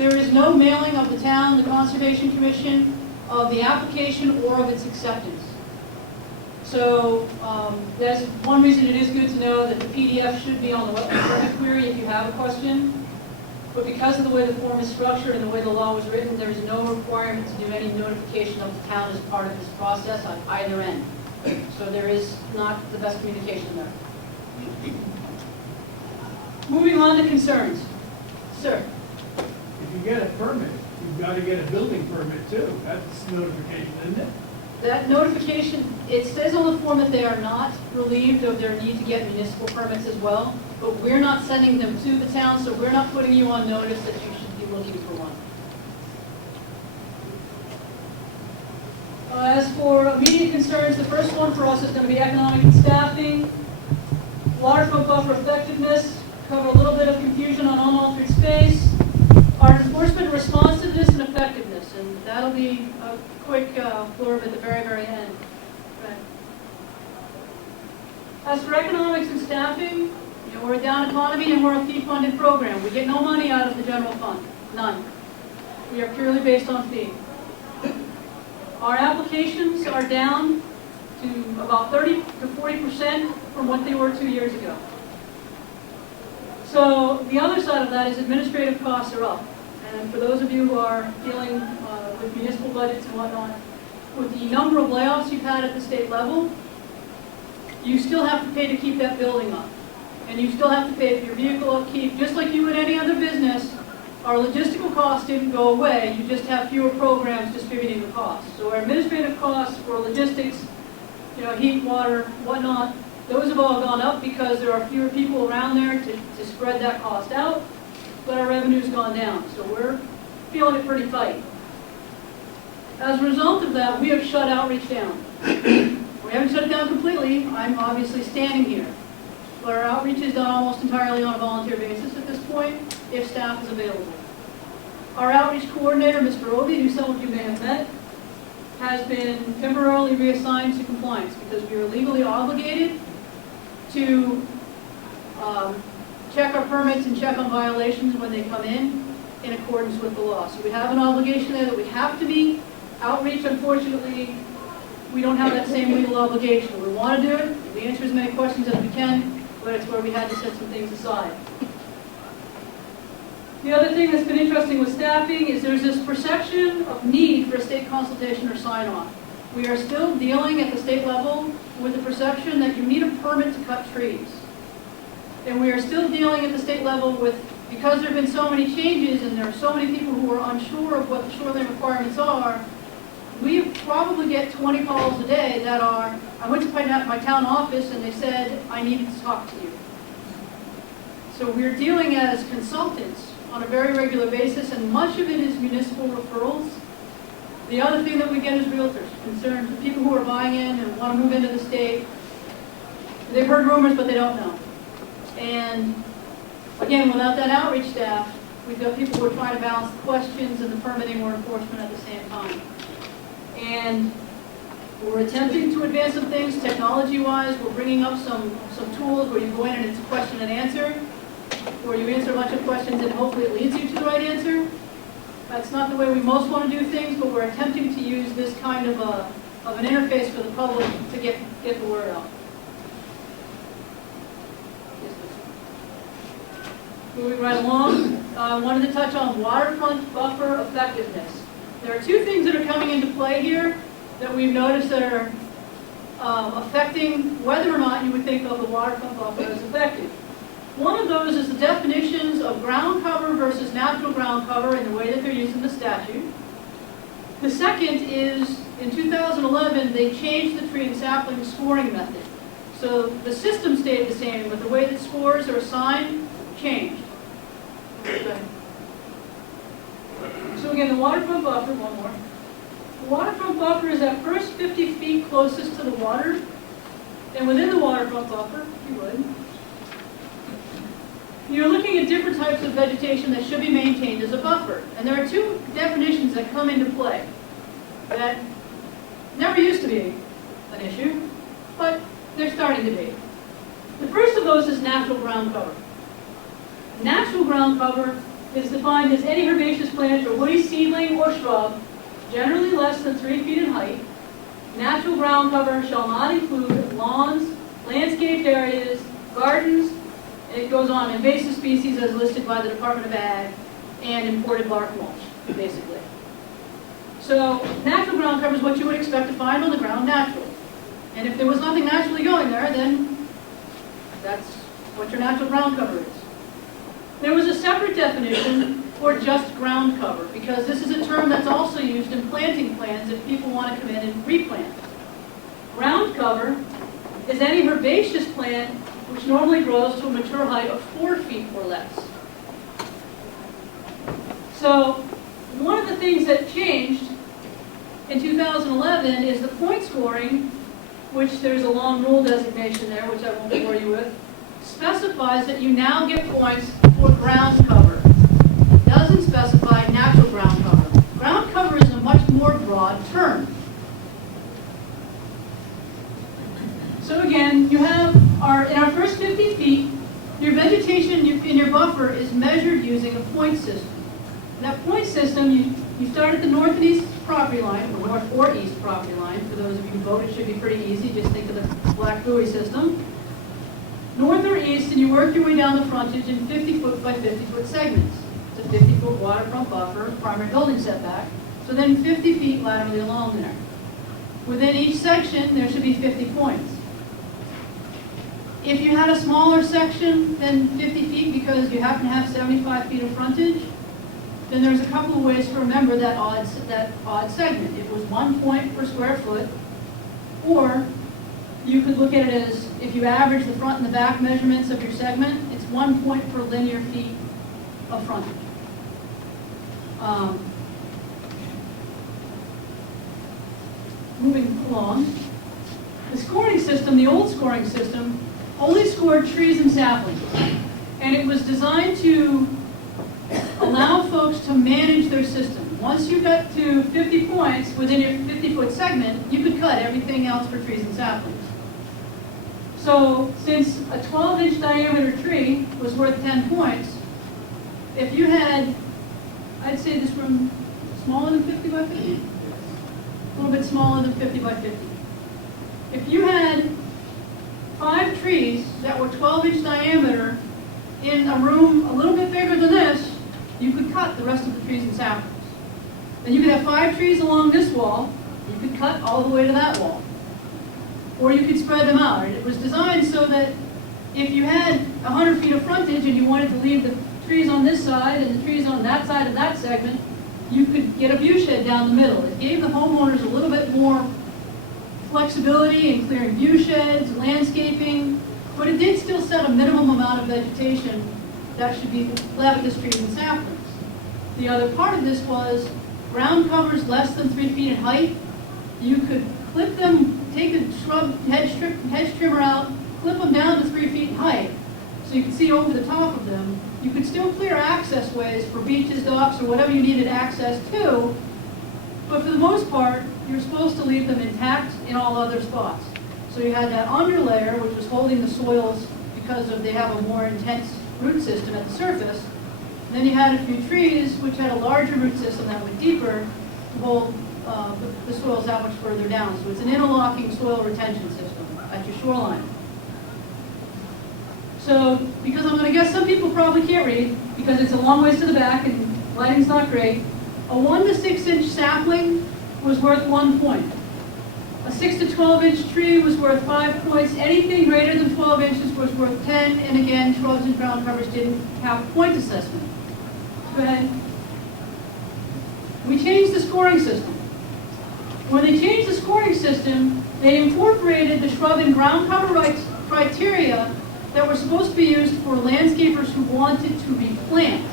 There is no mailing of the town, the Conservation Commission, of the application or of its acceptance. So that's one reason it is good to know that the PDF should be on the web query if you have a question. But because of the way the form is structured and the way the law was written, there is no requirement to do any notification of the town as part of this process on either end. So there is not the best communication there. Moving on to concerns. Sir? If you get a permit, you've got to get a building permit too. That's notification, isn't it? That notification, it says on the form that they are not relieved of their need to get municipal permits as well, but we're not sending them to the town, so we're not putting you on notice that you should be looking for one. As for immediate concerns, the first one for us is going to be economic and staffing, waterfront buffer effectiveness, cover a little bit of confusion on unaltered space, our enforcement responsiveness and effectiveness, and that'll be a quick blurb at the very, very end. Right. As for economics and staffing, we're a down economy and we're a fee-funded program. We get no money out of the general fund, none. We are purely based on fee. Our applications are down to about 30 to 40% from what they were 2 years ago. So the other side of that is administrative costs are up. And for those of you who are dealing with municipal budgets and whatnot, with the number of layoffs you've had at the state level, you still have to pay to keep that building up. And you still have to pay for your vehicle upkeep, just like you would any other business. Our logistical costs didn't go away, you just have fewer programs distributing the costs. So our administrative costs for logistics, heat, water, whatnot, those have all gone up because there are fewer people around there to spread that cost out, but our revenue's gone down. So we're feeling it pretty tight. As a result of that, we have shut outreach down. We haven't shut it down completely. I'm obviously standing here. But our outreach is done almost entirely on a volunteer basis at this point, if staff is available. Our outreach coordinator, Mr. Obi, who some of you may have met, has been temporarily reassigned to compliance because we are legally obligated to check our permits and check on violations when they come in accordance with the law. So we have an obligation there that we have to meet. Outreach, unfortunately, we don't have that same legal obligation. We want to do it. We answer as many questions as we can, but it's where we had to set some things aside. The other thing that's been interesting with staffing is there's this perception of need for a state consultation or sign-off. We are still dealing at the state level with the perception that you need a permit to cut trees. And we are still dealing at the state level with, because there have been so many changes and there are so many people who are unsure of what the shoreline requirements are, we probably get 20 calls a day that are, I went to my town office and they said, I needed to talk to you. So we're dealing as consultants on a very regular basis, and much of it is municipal referrals. The other thing that we get is realtors, concerned people who are buying in and want to move into the state. They've heard rumors, but they don't know. And again, without that outreach staff, we've got people who are trying to balance the questions and the permitting or enforcement at the same time. And we're attempting to advance some things technology-wise. We're bringing up some tools where you go in and it's a question and answer, where you answer a bunch of questions and hopefully it leads you to the right answer. That's not the way we most want to do things, but we're attempting to use this kind of an interface for the public to get the word out. Moving right along, I wanted to touch on waterfront buffer effectiveness. There are two things that are coming into play here that we've noticed that are affecting whether or not you would think of the waterfront buffer as effective. One of those is the definitions of ground cover versus natural ground cover in the way that they're used in the statute. The second is, in 2011, they changed the tree and sapling scoring method. So the system stayed the same, but the way that scores are assigned changed. Okay. So again, the waterfront buffer, one more. The waterfront buffer is that first 50 feet closest to the water, and within the waterfront buffer, if you would, you're looking at different types of vegetation that should be maintained as a buffer. And there are two definitions that come into play that never used to be an issue, but they're starting to be. The first of those is natural ground cover. Natural ground cover is defined as any herbaceous plant or woody seedling or shrub, generally less than 3 feet in height. Natural ground cover shall not include lawns, landscaped areas, gardens, and it goes on, invasive species as listed by the Department of Ag, and imported bark mulch, basically. So natural ground cover is what you would expect to find on the ground naturally. And if there was nothing naturally going there, then that's what your natural ground cover is. There was a separate definition for just ground cover, because this is a term that's also used in planting plans if people want to come in and replant. Ground cover is any herbaceous plant which normally grows to a mature height of 4 feet or less. So one of the things that changed in 2011 is the point scoring, which there's a long rule designation there, which I won't bore you with, specifies that you now get points for ground cover. It doesn't specify natural ground cover. Ground cover is a much more broad term. So again, you have in our first 50 feet, your vegetation in your buffer is measured using a point system. And that point system, you start at the north and east property line, or north or east property line. For those of you who vote, it should be pretty easy. Just think of the black buoy system. North or east, and you work your way down the frontage in 50-foot by 50-foot segments. It's a 50-foot waterfront buffer, primary building setback. So then 50 feet laterally along there. Within each section, there should be 50 points. If you had a smaller section than 50 feet because you happen to have 75 feet of frontage, then there's a couple of ways to remember that odd segment. It was 1 point per square foot, or you could look at it as, if you average the front and the back measurements of your segment, it's 1 point per linear feet of frontage. Moving along, the scoring system, the old scoring system, only scored trees and saplings. And it was designed to allow folks to manage their system. Once you got to 50 points within your 50-foot segment, you could cut everything else for trees and saplings. So since a 12-inch diameter tree was worth 10 points, if you had, I'd say this room smaller than 50 by 50? A little bit smaller than 50 by 50. If you had 5 trees that were 12-inch diameter in a room a little bit bigger than this, you could cut the rest of the trees and saplings. Then you could have 5 trees along this wall, you could cut all the way to that wall. Or you could spread them out. It was designed so that if you had 100 feet of frontage and you wanted to leave the trees on this side and the trees on that side of that segment, you could get a view shed down the middle. It gave the homeowners a little bit more flexibility in clearing view sheds, landscaping, but it did still set a minimum amount of vegetation that should be left as trees and saplings. The other part of this was ground covers less than 3 feet in height. You could clip them, take a shrub hedge trimmer out, clip them down to 3 feet in height so you could see over the top of them. You could still clear access ways for beaches, docks, or whatever you needed access to, but for the most part, you're supposed to leave them intact in all other spots. So you had that underlayer, which was holding the soils because they have a more intense root system at the surface. And then you had a few trees, which had a larger root system that went deeper to hold the soils that much further down. So it's an interlocking soil retention system at your shoreline. So, because I'm going to guess some people probably can't read, because it's a long ways to the back and lighting's not great, a 1 to 6 inch sapling was worth 1 point. A 6 to 12 inch tree was worth 5 points. Anything greater than 12 inches was worth 10. And again, shrubs and ground covers didn't have a point assessment. Go ahead. We changed the scoring system. When they changed the scoring system, they incorporated the shrub and ground cover criteria that were supposed to be used for landscapers who wanted to replant.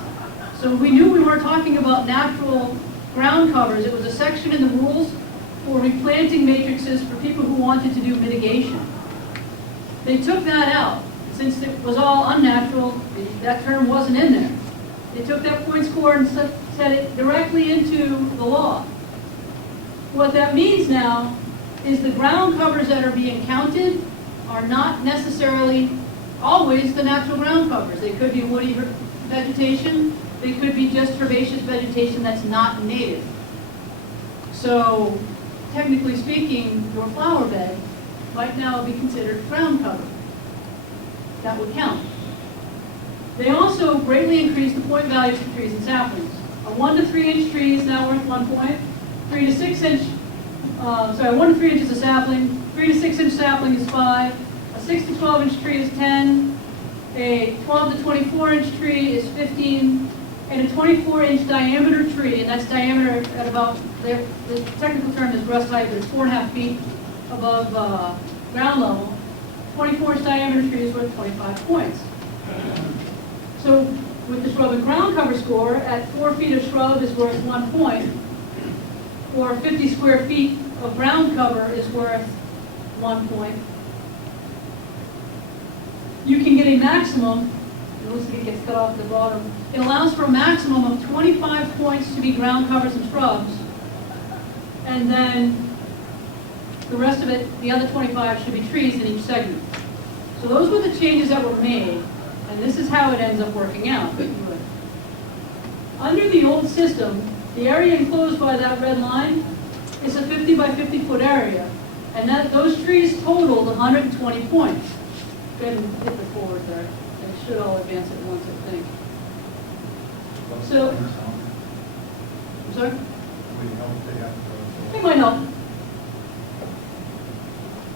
So we knew we weren't talking about natural ground covers. It was a section in the rules for replanting matrices for people who wanted to do mitigation. They took that out. Since it was all unnatural, that term wasn't in there. They took that point score and set it directly into the law. What that means now is the ground covers that are being counted are not necessarily always the natural ground covers. They could be woody vegetation, They could be just herbaceous vegetation that's not native. So, technically speaking, your flower bed might now be considered ground cover. That would count. They also greatly increased the point values for trees and saplings. A 1 to 3 inch tree is now worth 1 point. 1 to 3 inches a sapling. 3 to 6 inch sapling is 5. A 6 to 12 inch tree is 10. A 12 to 24 inch tree is 15. And a 24 inch diameter tree, and that's diameter at about, the technical term is breast height, but it's 4.5 feet above ground level. 24 inch diameter tree is worth 25 points. So with the shrub and ground cover score, at 4 feet of shrub is worth 1 point, or 50 square feet of ground cover is worth 1 point. You can get a maximum, notice it gets cut off at the bottom, it allows for a maximum of 25 points to be ground covers and shrubs, and then the rest of it, the other 25 should be trees in each segment. So those were the changes that were made, and this is how it ends up working out. Under the old system, the area enclosed by that red line is a 50 by 50 foot area, and those trees totaled 120 points. Go ahead and hit the forward there. It should all advance at once, I think. So, I'm sorry? It might help.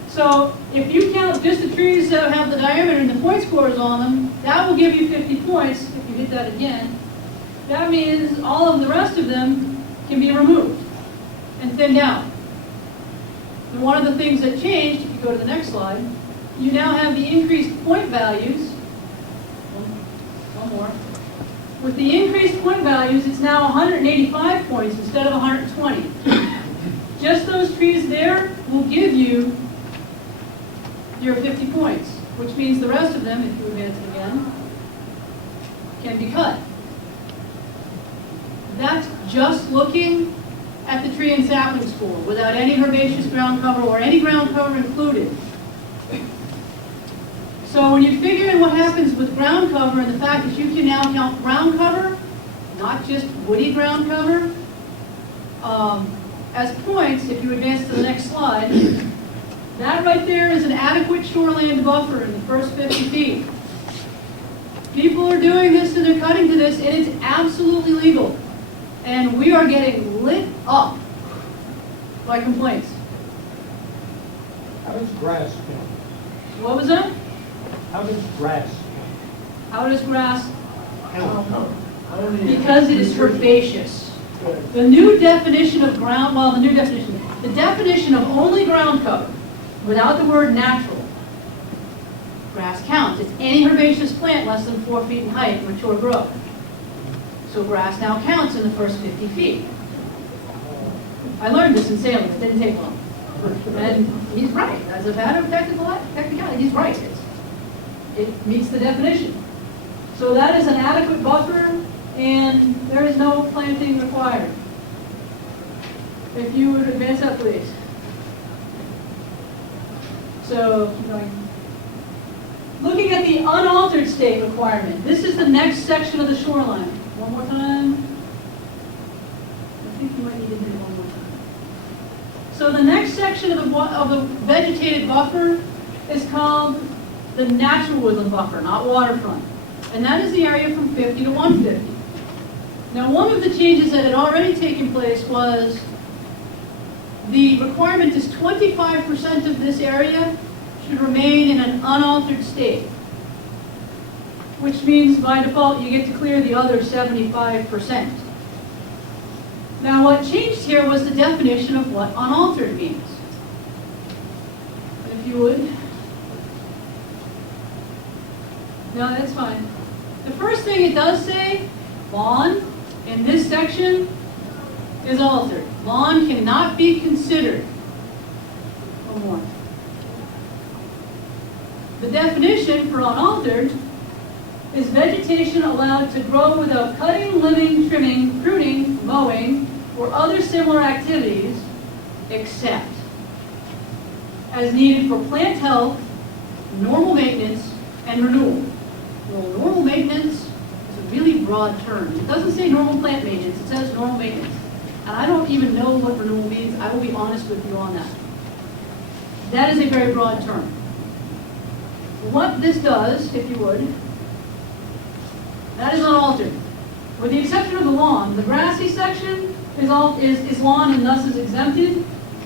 So, if you count just the trees that have the diameter and the point scores on them, that will give you 50 points if you hit that again. That means all of the rest of them can be removed and thinned out. And one of the things that changed, if you go to the next slide, you now have the increased point values. One more. With the increased point values, it's now 185 points instead of 120. Just those trees there will give you your 50 points, which means the rest of them, if you advance it again, can be cut. That's just looking at the tree and sapling score without any herbaceous ground cover or any ground cover included. So when you figure in what happens with ground cover and the fact that you can now count ground cover, not just woody ground cover, as points, if you advance to the next slide, that right there is an adequate shoreland buffer in the first 50 feet. People are doing this and they're cutting to this, and it's absolutely legal. And we are getting lit up by complaints. How does grass count? What was that? How does grass How does grass count? Because it is herbaceous. The new definition of ground, well, the definition of only ground cover, without the word natural, grass counts. It's any herbaceous plant less than 4 feet in height, mature growth. So grass now counts in the first 50 feet. I learned this in Salem. It didn't take long. And he's right. As a matter of technicality, he's right. It meets the definition. So that is an adequate buffer, and there is no planting required. If you would advance that, please. So, keep going. Looking at the unaltered state requirement, this is the next section of the shoreline. One more time. I think you might need to do it one more time. So the next section of the vegetated buffer is called the natural woodland buffer, not waterfront. And that is the area from 50 to 150. Now, one of the changes that had already taken place was the requirement is 25% of this area should remain in an unaltered state, which means by default you get to clear the other 75%. Now, what changed here was the definition of what unaltered means. If you would. No, that's fine. The first thing it does say, lawn in this section is altered. Lawn cannot be considered. One more. The definition for unaltered is vegetation allowed to grow without cutting, limbing, trimming, pruning, mowing, or other similar activities, except as needed for plant health, normal maintenance, and renewal. Well, normal maintenance is a really broad term. It doesn't say normal plant maintenance, it says normal maintenance. And I don't even know what renewal means, I will be honest with you on that. That is a very broad term. What this does, if you would, that is unaltered. With the exception of the lawn, the grassy section is lawn and thus is exempted,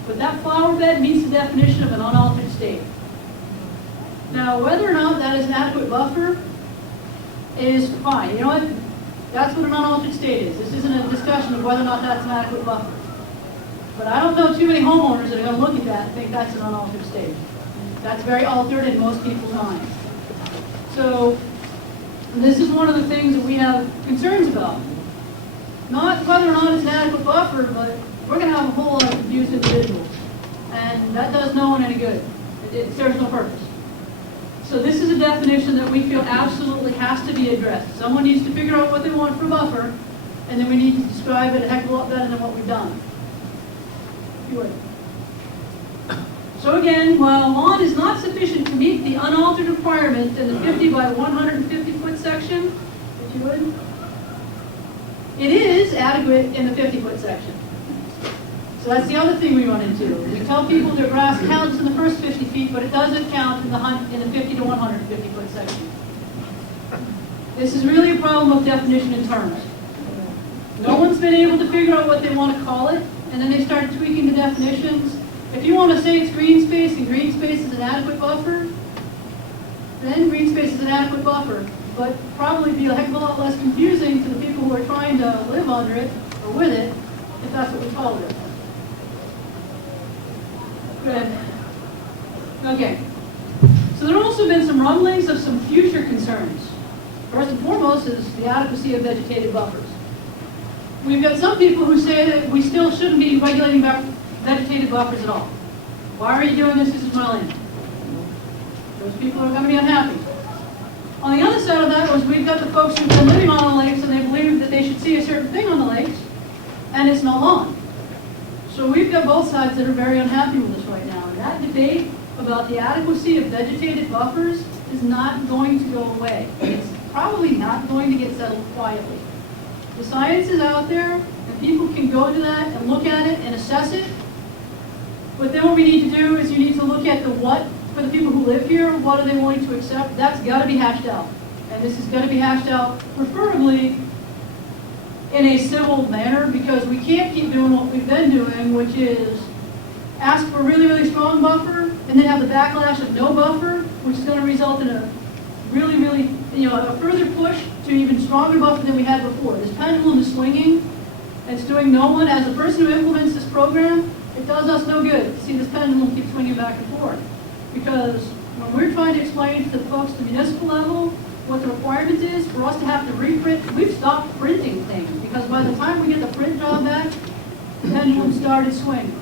but that flower bed meets the definition of an unaltered state. Now, whether or not that is an adequate buffer is fine. You know what? That's what an unaltered state is. This isn't a discussion of whether or not that's an adequate buffer. But I don't know too many homeowners that are going to look at that and think that's an unaltered state. That's very altered in most people's minds. So, this is one of the things that we have concerns about. Not whether or not it's an adequate buffer, but we're going to have a whole lot of confused individuals. And that does no one any good. It serves no purpose. So this is a definition that we feel absolutely has to be addressed. Someone needs to figure out what they want for a buffer, and then we need to describe it a heck of a lot better than what we've done. If you would. So again, while lawn is not sufficient to meet the unaltered requirement in the 50 by 150 foot section, if you would, it is adequate in the 50 foot section. So that's the other thing we run into. We tell people their grass counts in the first 50 feet, but it doesn't count in the 50 to 150 foot section. This is really a problem of definition and terms. No one's been able to figure out what they want to call it, and then they start tweaking the definitions. If you want to say it's green space and green space is an adequate buffer, then green space is an adequate buffer, but probably be a heck of a lot less confusing to the people who are trying to live under it or with it, if that's what we call it. Good. Okay. So there have also been some rumblings of some future concerns. First and foremost is the adequacy of vegetated buffers. We've got some people who say that we still shouldn't be regulating vegetated buffers at all. Why are you doing this? This is my land. Those people are going to be unhappy. On the other side of that was we've got the folks who've been living on the lakes and they believe that they should see a certain thing on the lakes, and it's not lawn. So we've got both sides that are very unhappy with us right now. And that debate about the adequacy of vegetated buffers is not going to go away. It's probably not going to get settled quietly. The science is out there, and people can go to that and look at it and assess it. But then what we need to do is you need to look at the what for the people who live here. What are they willing to accept? That's got to be hashed out. And this is going to be hashed out preferably in a civil manner, because we can't keep doing what we've been doing, which is ask for a really, really strong buffer and then have the backlash of no buffer, which is going to result in a really, really, a further push to even stronger buffer than we had before. This pendulum is swinging. It's doing no one, as a person who implements this program, it does us no good to see this pendulum keep swinging back and forth. Because when we're trying to explain to the folks at the municipal level what the requirement is for us to have to reprint, we've stopped printing things, because by the time we get the print job back, the pendulum started swinging.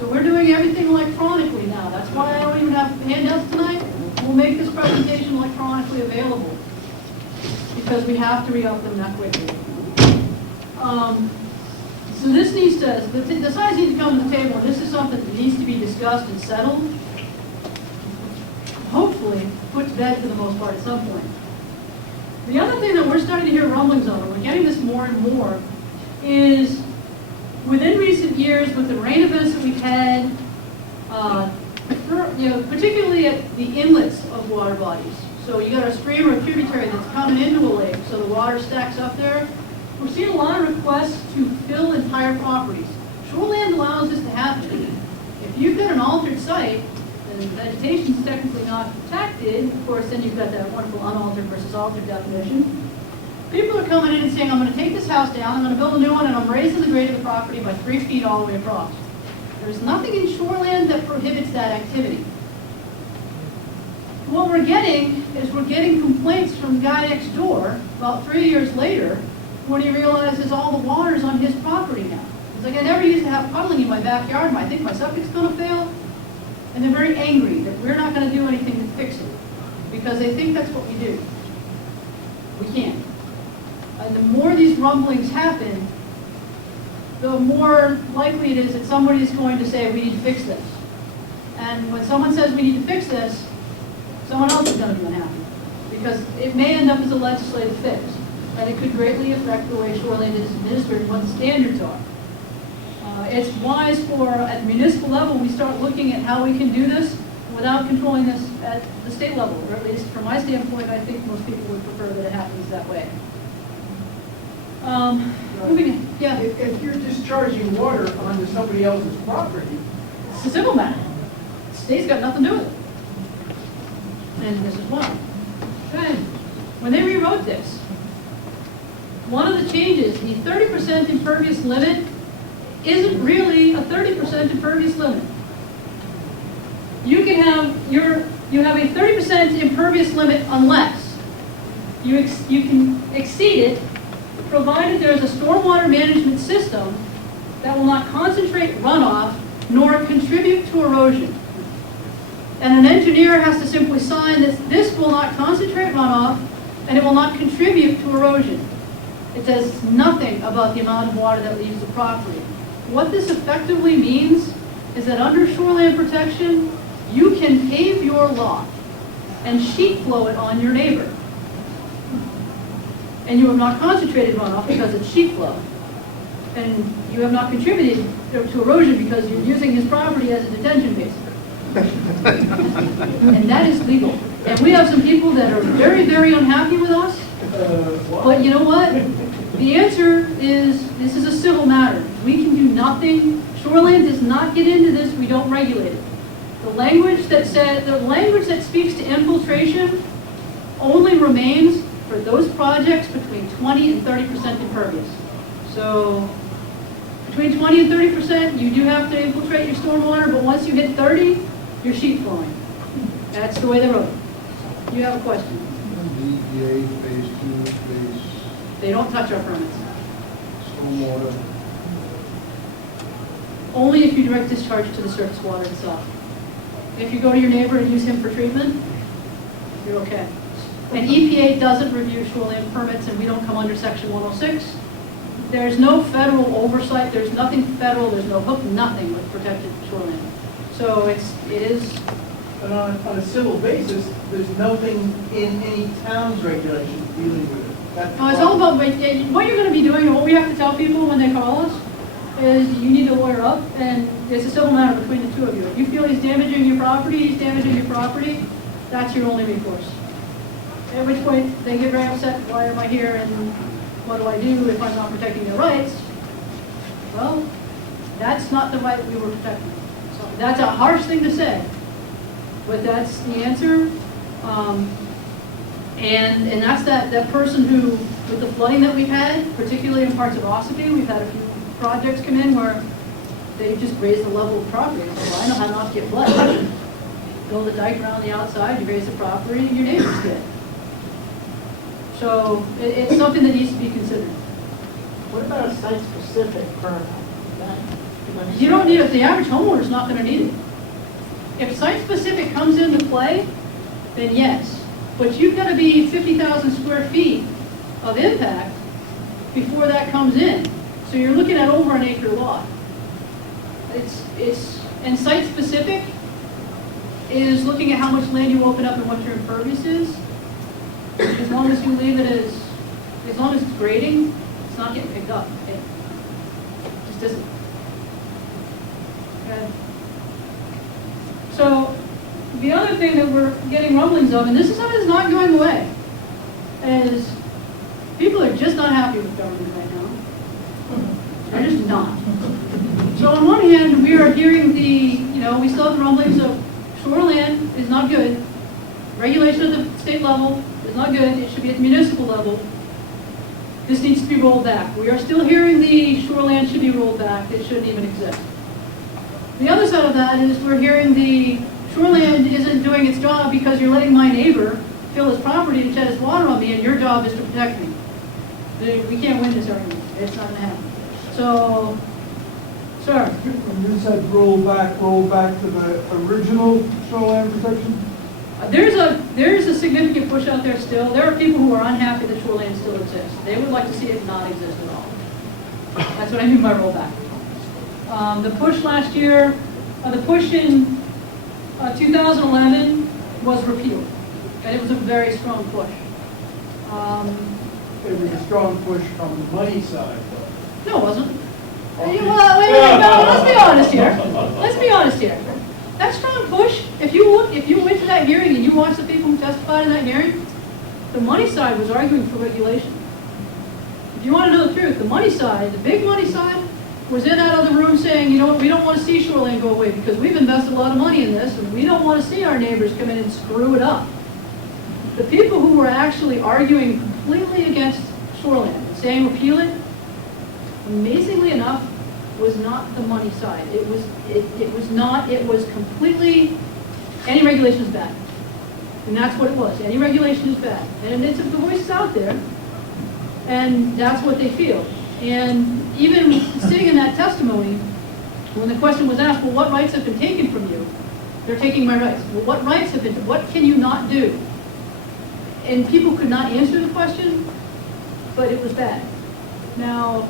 So we're doing everything electronically now. That's why I don't even have handouts tonight. We'll make this presentation electronically available, because we have to re-up them that quickly. So this needs to, the sides need to come to the table, and this is something that needs to be discussed and settled. Hopefully, put to bed for the most part at some point. The other thing that we're starting to hear rumblings of, and we're getting this more and more, is within recent years with the rain events that we've had, particularly at the inlets of water bodies. So you got a stream or a tributary that's coming into a lake, so the water stacks up there. We're seeing a lot of requests to fill entire properties. Shoreland allows this to happen. If you've got an altered site, and vegetation is technically not protected, of course, then you've got that wonderful unaltered versus altered definition. People are coming in and saying, I'm going to take this house down, I'm going to build a new one, and I'm raising the grade of the property by 3 feet all the way across. There's nothing in shoreland that prohibits that activity. What we're getting is we're getting complaints from the guy next door about 3 years later when he realizes all the water's on his property now. It's like, I never used to have puddling in my backyard, and I think my septic's going to fail. And they're very angry that we're not going to do anything to fix it, because they think that's what we do. We can't. And the more these rumblings happen, the more likely it is that somebody is going to say, we need to fix this. And when someone says we need to fix this, someone else is going to be unhappy, because it may end up as a legislative fix. and it could greatly affect the way shoreline is administered and what the standards are. It's wise for, at the municipal level, we start looking at how we can do this without controlling this at the state level, or at least from my standpoint, I think most people would prefer that it happens that way. Moving, yeah, If you're discharging water onto somebody else's property, it's a civil matter. The state's got nothing to do with it. And this is why. Okay. When they rewrote this, one of the changes, the 30% impervious limit isn't really a 30% impervious limit. You can have you have a 30% impervious limit unless you can exceed it, provided there's a stormwater management system that will not concentrate runoff nor contribute to erosion. And an engineer has to simply sign that this will not concentrate runoff and it will not contribute to erosion. It says nothing about the amount of water that leaves the property. What this effectively means is that under shoreline protection, you can pave your lot and sheet flow it on your neighbor. And you have not concentrated runoff because it's sheet flow. And you have not contributed to erosion because you're using his property as a detention basin. And that is legal. And we have some people that are very, very unhappy with us. But you know what? The answer is, this is a civil matter. We can do nothing. Shoreline does not get into this. We don't regulate it. The language that speaks to infiltration only remains for those projects between 20 and 30% impervious. So between 20 and 30%, you do have to infiltrate your stormwater, but once you hit 30, you're sheet flowing. That's the way they wrote it. You have a question? DEA, phase 2, phase They don't touch our permits. stormwater. Only if you direct discharge to the surface water itself. If you go to your neighbor and use him for treatment, you're okay. And EPA doesn't review shoreline permits, and we don't come under Section 106. There's no federal oversight. There's nothing federal. There's no hook, nothing with protected shoreline. So it is. but on a civil basis, there's nothing in any town's regulations dealing with it. That's the It's all problem. about what you're going to be doing, and what we have to tell people when they call us is you need to lawyer up, and it's a civil matter between the two of you. If you feel he's damaging your property, that's your only recourse. At which point they get very upset. Why am I here, and what do I do if I'm not protecting their rights? Well, that's not the right we were protecting. So that's a harsh thing to say, but that's the answer. And that's that person who, with the flooding that we've had, particularly in parts of Ossipee, we've had a few projects come in where they've just raised the level of property. So I know how not to get flooded. Build a dike around the outside, you raise the property, and your neighbors get it. So it's something that needs to be considered. What about a site-specific permit? You don't need it. The average homeowner's not going to need it. If site-specific comes into play, then yes. But you've got to be 50,000 square feet of impact before that comes in. So you're looking at over an acre lot. And site-specific is looking at how much land you open up and what your impervious is. As long as you leave it as long as it's grading, it's not getting picked up. It just isn't. Okay. So the other thing that we're getting rumblings of, and this is something that's not going away, is people are just not happy with government right now. They're just not. So on one hand, we are hearing we still have the rumblings of shoreline is not good. Regulation at the state level is not good. It should be at the municipal level. This needs to be rolled back. We are still hearing the shoreline should be rolled back. It shouldn't even exist. The other side of that is we're hearing the shoreline isn't doing its job because you're letting my neighbor fill his property and shed his water on me, and your job is to protect me. We can't win this argument. It's not going to happen. So, sir. When you said roll back to the original shoreline protection? There's a significant push out there still. There are people who are unhappy that shoreline still exists. They would like to see it not exist at all. That's what I mean by rollback. The push last year, the push in 2011 was repealed, and it was a very strong push. it was a strong push from the money side, though. No, it wasn't. Well, wait, no, let's be honest here. Let's be honest here. That strong push, if you went to that hearing and you watched the people who testified in that hearing, the money side was arguing for regulation. If you want to know the truth, the money side, the big money side, was in that other room saying, you know what, we don't want to see shoreline go away because we've invested a lot of money in this and we don't want to see our neighbors come in and screw it up. The people who were actually arguing completely against shoreline and saying repeal it, amazingly enough, was not the money side. It was completely, any regulation is bad. And that's what it was. Any regulation is bad. And it's the voices out there, and that's what they feel. And even sitting in that testimony, when the question was asked, well, what rights have been taken from you? They're taking my rights. Well, what rights have been, what can you not do? And people could not answer the question, but it was bad. Now,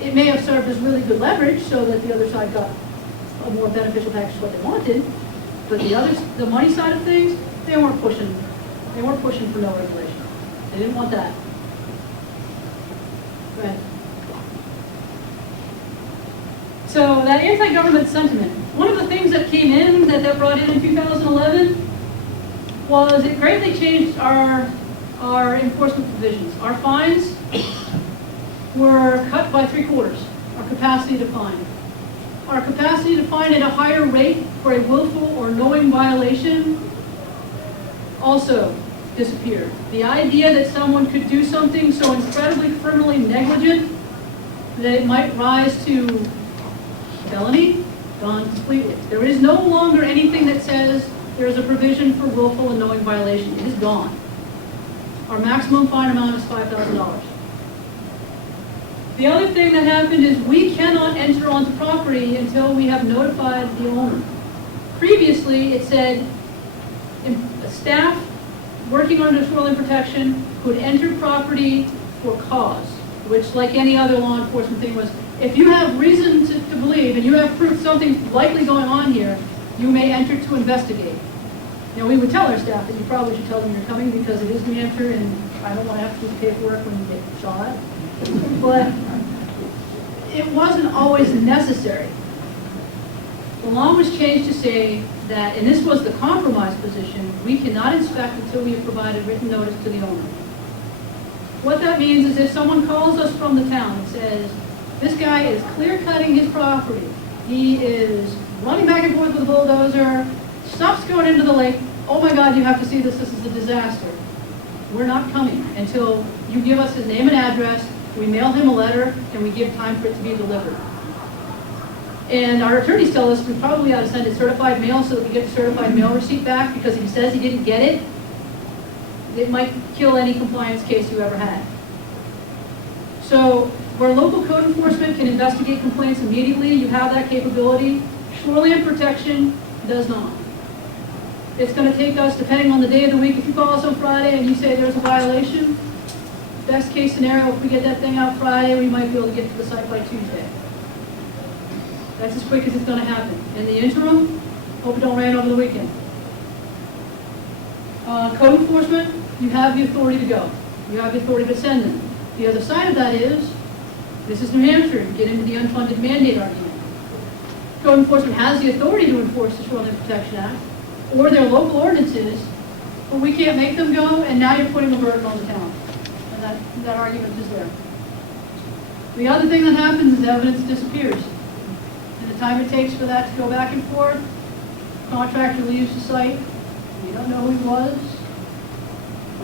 it may have served as really good leverage so that the other side got a more beneficial package what they wanted, but the money side of things, they weren't pushing for no regulation. They didn't want that. Go ahead. So that anti-government sentiment, one of the things that came in, that brought in 2011, was it greatly changed our enforcement provisions. Our fines were cut by 3/4, our capacity to fine. Our capacity to fine at a higher rate for a willful or knowing violation also disappeared. The idea that someone could do something so incredibly criminally negligent that it might rise to felony, gone completely. There is no longer anything that says there is a provision for willful and knowing violation. It is gone. Our maximum fine amount is $5,000. The other thing that happened is we cannot enter onto property until we have notified the owner. Previously, it said staff working under shoreline protection could enter property for cause, which, like any other law enforcement thing, was if you have reason to believe and you have proof something's likely going on here, you may enter to investigate. Now, we would tell our staff that you probably should tell them you're coming because it is New Hampshire and I don't want to have to do the paperwork when you get shot. But it wasn't always necessary. The law was changed to say that, and this was the compromise position, we cannot inspect until we have provided written notice to the owner. What that means is if someone calls us from the town and says, this guy is clear cutting his property, he is running back and forth with a bulldozer, stuff's going into the lake, oh my God, you have to see this, this is a disaster. We're not coming until you give us his name and address, we mail him a letter, and we give time for it to be delivered. And our attorneys tell us we probably ought to send it certified mail so that we get the certified mail receipt back, because if he says he didn't get it, it might kill any compliance case you ever had. So where local code enforcement can investigate complaints immediately, you have that capability. Shoreline protection does not. It's going to take us, depending on the day of the week, if you call us on Friday and you say there's a violation, best case scenario, if we get that thing out Friday, we might be able to get to the site by Tuesday. That's as quick as it's going to happen. In the interim, hope it don't rain over the weekend. Code enforcement, you have the authority to go. You have the authority to send them. The other side of that is, this is New Hampshire, you get into the unfunded mandate argument. Code enforcement has the authority to enforce the Shoreline Protection Act, or their local ordinances, but we can't make them go, and now you're putting a burden on the town. And that argument is there. The other thing that happens is evidence disappears. And the time it takes for that to go back and forth, contractor leaves the site, you don't know who he was,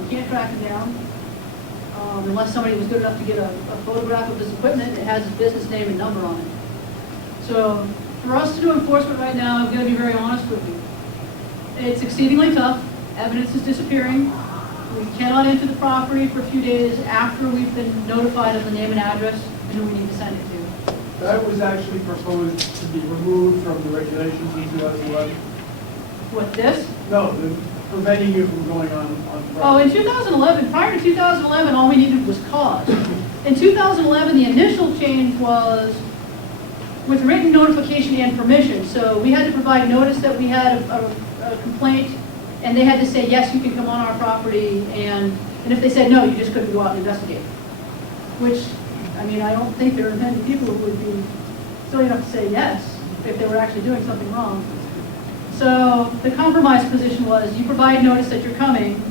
we can't track him down, unless somebody was good enough to get a photograph of his equipment that has his business name and number on it. So for us to do enforcement right now, I'm going to be very honest with you. It's exceedingly tough. Evidence is disappearing. We cannot enter the property for a few days after we've been notified of the name and address and who we need to send it to. That was actually proposed to be removed from the regulations in 2011. What, this? No, preventing you from going on Oh, property. in 2011, prior to 2011, all we needed was cause. In 2011, the initial change was with written notification and permission. So we had to provide notice that we had a complaint And they had to say, yes, you can come on our property, and if they said no, you just couldn't go out and investigate. Which, I mean, I don't think there are many people who would be silly enough to say yes if they were actually doing something wrong. So the compromise position was you provide notice that you're coming,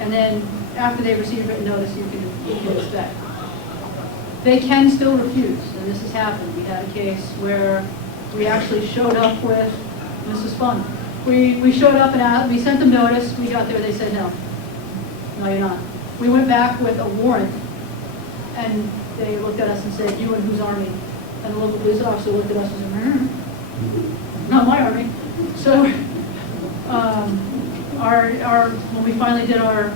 and then after they've received written notice, you can inspect. They can still refuse, and this has happened. We had a case where we actually showed up with, and this was fun. We showed up and we sent them notice. We got there, they said no. No, you're not. We went back with a warrant, and they looked at us and said, you and whose army? And the local police officer looked at us and said, not my army. So, when we finally did our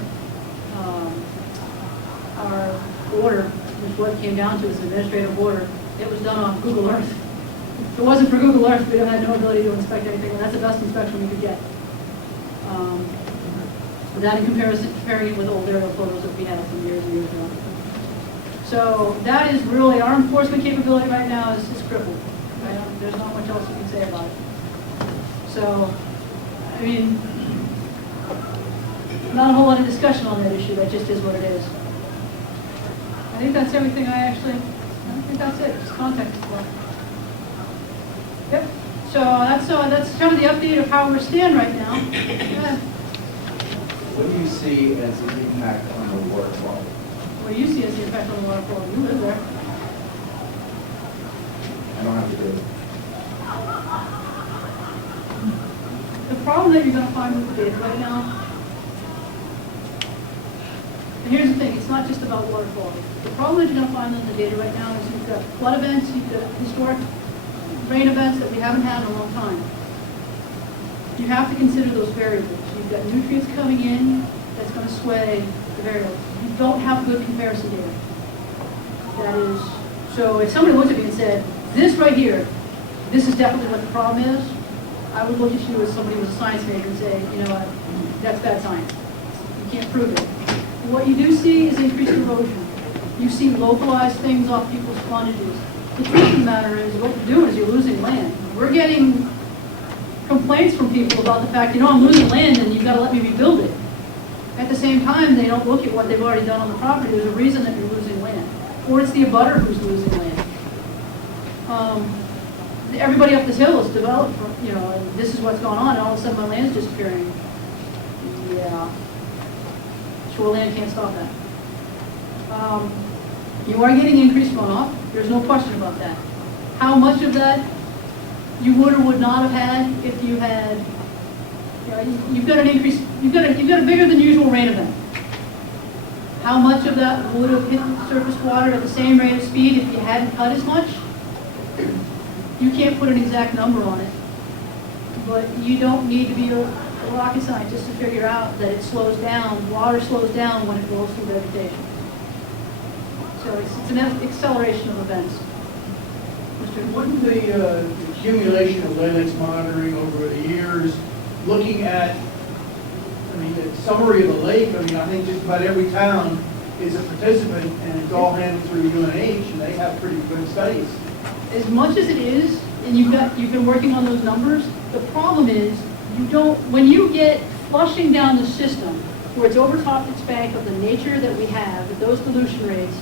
order, which what it came down to is an administrative order, it was done on Google Earth. If it wasn't for Google Earth, we'd have had no ability to inspect anything, and that's the best inspection we could get. That in comparing it with old aerial photos that we had some years and years ago. So that is really, our enforcement capability right now is crippled. There's not much else you can say about it. So, I mean, not a whole lot of discussion on that issue, that just is what it is. I think that's everything I think that's it, just context as well. Yep, so that's kind of the update of how we stand right now. Yeah. What do you see as the impact on the water quality? What do you see as the effect on the water quality? You live there. I don't have to do it. The problem that you're going to find with the data right now, and here's the thing, it's not just about water quality. The problem that you're going to find in the data right now is you've got flood events, you've got historic rain events that we haven't had in a long time. You have to consider those variables. You've got nutrients coming in that's going to sway the variables. You don't have good comparison data. That is, so if somebody looked at me and said, this right here, this is definitely what the problem is, I would look at you as somebody who was a science major and say, you know what, that's bad science. You can't prove it. What you do see is increased erosion. You see localized things off people's frontages. The truth of the matter is, what you're doing is you're losing land. We're getting complaints from people about the fact, you know, I'm losing land and you've got to let me rebuild it. At the same time, they don't look at what they've already done on the property. There's a reason that you're losing land. Or it's the abutter who's losing land. Everybody up this hill is developed, you know, and this is what's going on, and all of a sudden my land's disappearing. Yeah. Shoreland can't stop that. You are getting increased runoff. There's no question about that. How much of that you would or would not have had if you had, you know, you've got an increase, you've got a bigger than usual rain event. How much of that would have hit surface water at the same rate of speed if you hadn't cut as much? You can't put an exact number on it, but you don't need to be a rocket scientist to figure out that it slows down, water slows down when it rolls through vegetation. So it's an acceleration of events. Wouldn't the accumulation of limits monitoring over the years, looking at, I mean, the summary of the lake, I mean, I think just about every town is a participant, and it's all handled through UNH, and they have pretty good studies. As much as it is, and you've been working on those numbers, the problem is when you get flushing down the system where it's overtopped its bank of the nature that we have at those dilution rates,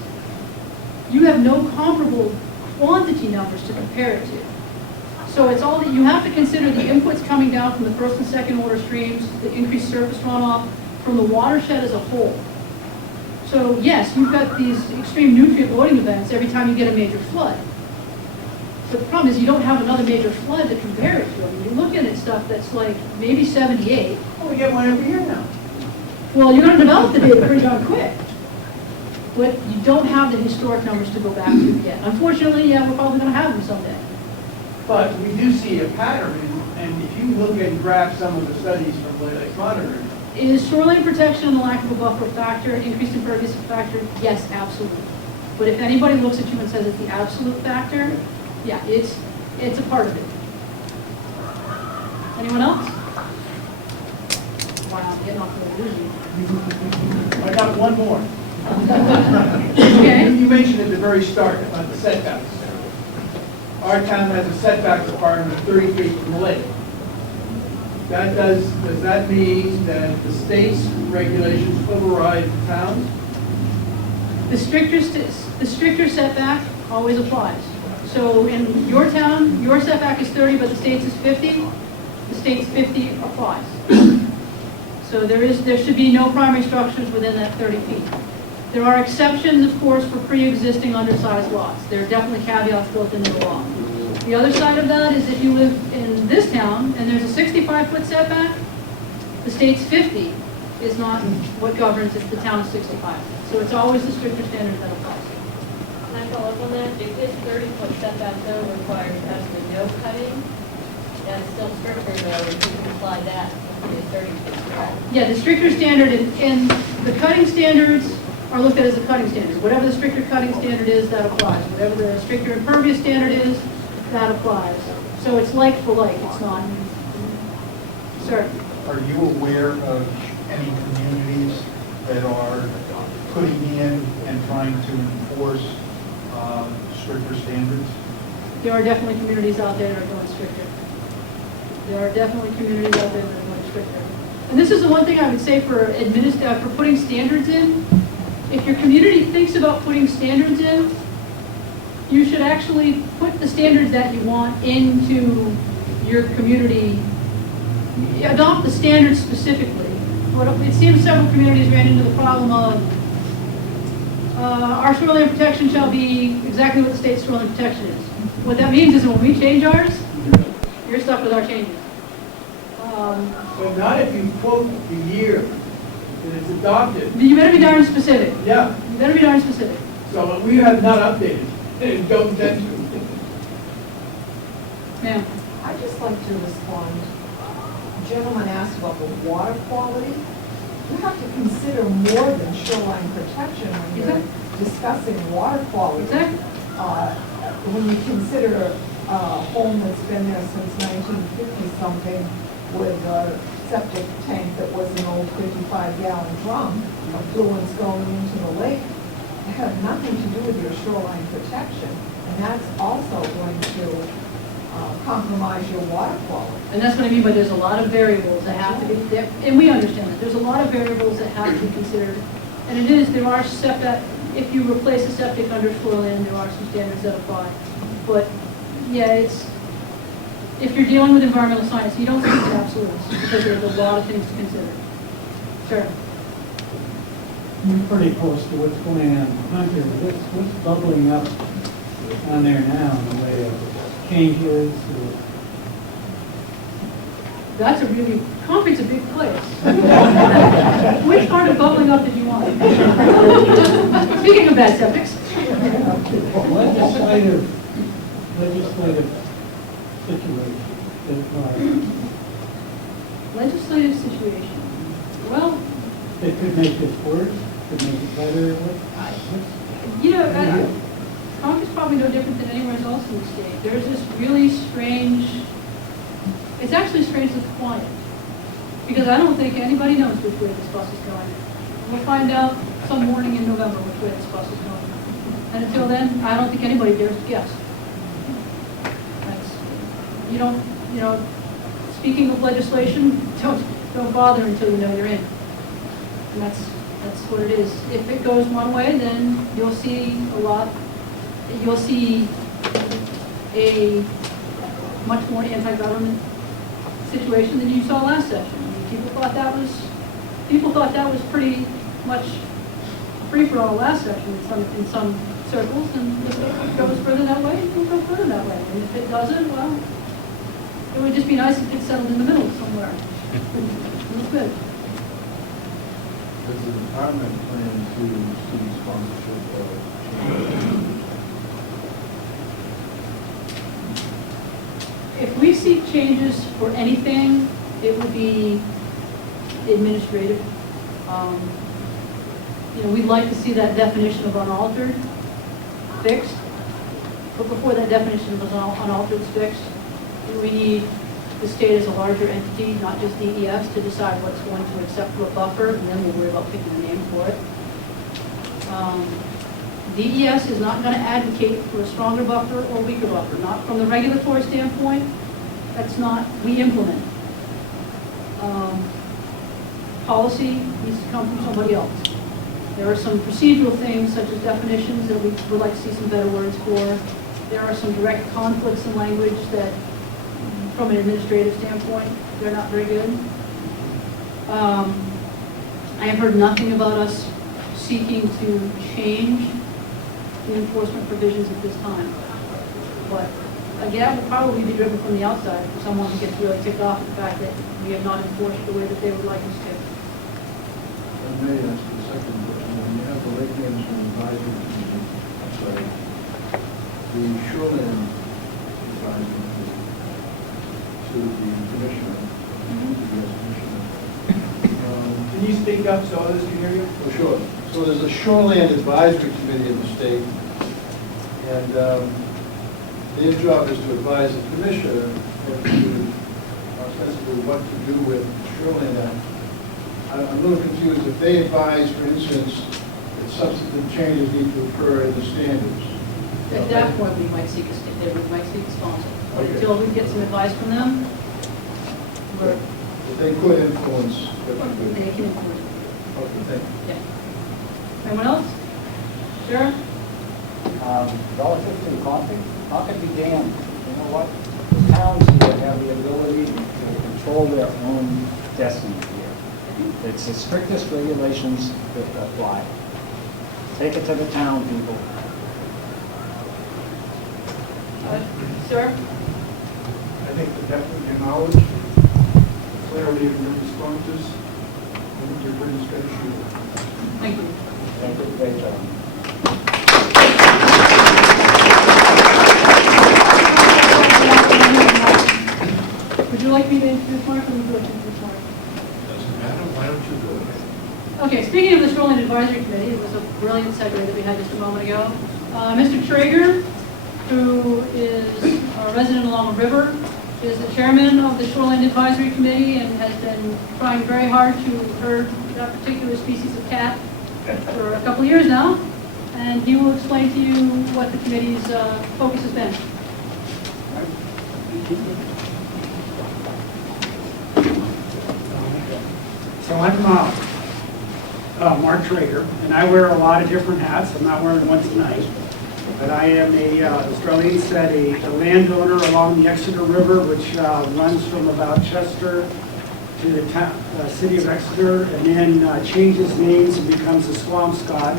you have no comparable quantity numbers to compare it to. So it's all that you have to consider the inputs coming down from the first and second order streams, the increased surface runoff from the watershed as a whole. So yes, you've got these extreme nutrient loading events every time you get a major flood. But the problem is you don't have another major flood to compare it to. I mean, you're looking at stuff that's like maybe 78. Oh, we get one every year now. Well, you're going to develop the data pretty darn quick. But you don't have the historic numbers to go back to yet. Unfortunately, yeah, we're probably going to have them someday. But we do see a pattern, and if you look and graph some of the studies from Lake monitoring. Is shoreline protection and the lack of a buffer factor, increased impervious factor? Yes, absolutely. But if anybody looks at you and says it's the absolute factor, yeah, it's a part of it. Anyone else? Wow, I'm getting off the illusion. I got one more. Okay. You mentioned at the very start about the setbacks. Our town has a setback requirement of 30 feet from the lake. does that mean that the state's regulations override the town's? The stricter setback always applies. So in your town, your setback is 30, but the state's is 50. The state's 50 applies. So there should be no primary structures within that 30 feet. There are exceptions, of course, for pre-existing undersized lots. There are definitely caveats built into the law. The other side of that is if you live in this town and there's a 65-foot setback, the state's 50 is not what governs if the town is 65. So it's always the stricter standard that applies. Can I follow up on that? If this 30-foot setback zone requires absolutely no cutting, that's still stricter though, if you can apply that to the 30 feet, correct? Yeah, the stricter standard and the cutting standards are looked at as a cutting standard. Whatever the stricter cutting standard is, that applies. Whatever the stricter impervious standard is, that applies. So it's like for like, it's not. Sir? Are you aware of any communities that are putting in and trying to enforce stricter standards? There are definitely communities out there that are going stricter. There are definitely communities out there that are going stricter. And this is the one thing I would say for putting standards in. If your community thinks about putting standards in, you should actually put the standards that you want into your community. Adopt the standards specifically. It seems several communities ran into the problem of our shoreline protection shall be exactly what the state's shoreline protection is. What that means is when we change ours, you're stuck with our changes. But not if you quote the year that it's adopted. You better be darn specific. Yeah, You better be darn specific. so we have not updated and don't intend to. Ma'am. I'd just like to respond. The gentleman asked about the water quality. You have to consider more than shoreline protection when you're discussing water quality. Exactly. When you consider a home that's been there since 1950-something with a septic tank that was an old 55-gallon drum, affluents going into the lake, it has nothing to do with your shoreline protection. And that's also going to compromise your water quality. And that's what I mean by there's a lot of variables that have to be, and we understand that. There's a lot of variables that have to be considered. And it is, there are septic, if you replace a septic under shoreline, there are some standards that apply. But yeah, if you're dealing with environmental science, you don't speak to absolutes because there's a lot of things to consider. Sure. You're pretty close to what's going on behind here. What's bubbling up on there now in the way of changes? That's a really, Concrete's a big place. Which part of bubbling up did you want? Speaking of bad septics. Legislative situation. Legislative situation. Well, It could make this worse, could make it better. you know, Concorde's probably no different than anywhere else in the state. There's this really strange, it's actually strangely quiet. Because I don't think anybody knows which way this bus is going. We'll find out some morning in November which way this bus is going. And until then, I don't think anybody dares to guess. You know, speaking of legislation, don't bother until you know you're in. And that's what it is. If it goes one way, then you'll see a much more anti-government situation than you saw last session. I mean, people thought that was pretty much free for all last session in some circles, and if it goes further that way, it will go further that way. And if it doesn't, well, it would just be nice if it settled in the middle somewhere. That's good. Does the department plan to seek sponsorship of change? If we seek changes for anything, it would be administrative. We'd like to see that definition of unaltered fixed. But before that definition of unaltered is fixed, we need the state as a larger entity, not just DES, to decide what's going to accept a buffer, and then we'll worry about picking a name for it. DES is not going to advocate for a stronger buffer or weaker buffer, not from the regulatory standpoint. That's not, we implement. policy needs to come from somebody else. There are some procedural things such as definitions that we would like to see some better words for. There are some direct conflicts in language that, from an administrative standpoint, they're not very good. I have heard nothing about us seeking to change the enforcement provisions at this time. But again, we'll probably be driven from the outside for someone who gets really ticked off at the fact that we have not enforced the way that they would like us to. I may ask the second question. When you have the Lake Management Advisory Committee, I'm sorry, the shoreline advisory committee to the commissioner, the U.S. commissioner. Can you speak up so others can hear you? Oh, sure. So there's a shoreland advisory committee in the state, and their job is to advise the commissioner as to ostensibly what to do with the shoreland act. I'm a little confused if they advise, for instance, that substantive changes need to occur in the standards. At that point, we might seek a sponsor. But Okay. until we get some advice from them, we're, But they could influence what to do. they can influence. Okay, thank you. Yeah. Anyone else? Sure? Relative to Concord be damned. You know what? The towns here have the ability to control their own destiny here. It's the strictest regulations that apply. Take it to the town, people. Sir? I think the depth of your knowledge, the clarity of your responses, I think you're pretty straight shooter. Thank you. Thank you, great job. Would you like me to introduce Mark, or would you like to introduce Mark? Doesn't matter, why don't you go ahead? Okay, speaking of the Shoreline Advisory Committee, it was a brilliant segue that we had just a moment ago. Mr. Traeger, who is a resident along the river, is the chairman of the Shoreline Advisory Committee and has been trying very hard to herd that particular species of cat for a couple of years now. And he will explain to you what the committee's focus has been. So I'm Mark Traeger, and I wear a lot of different hats. I'm not wearing one tonight. But I am as Darlene said, a landowner along the Exeter River, which runs from about Chester to the city of Exeter, and then changes names and becomes the Swampscott,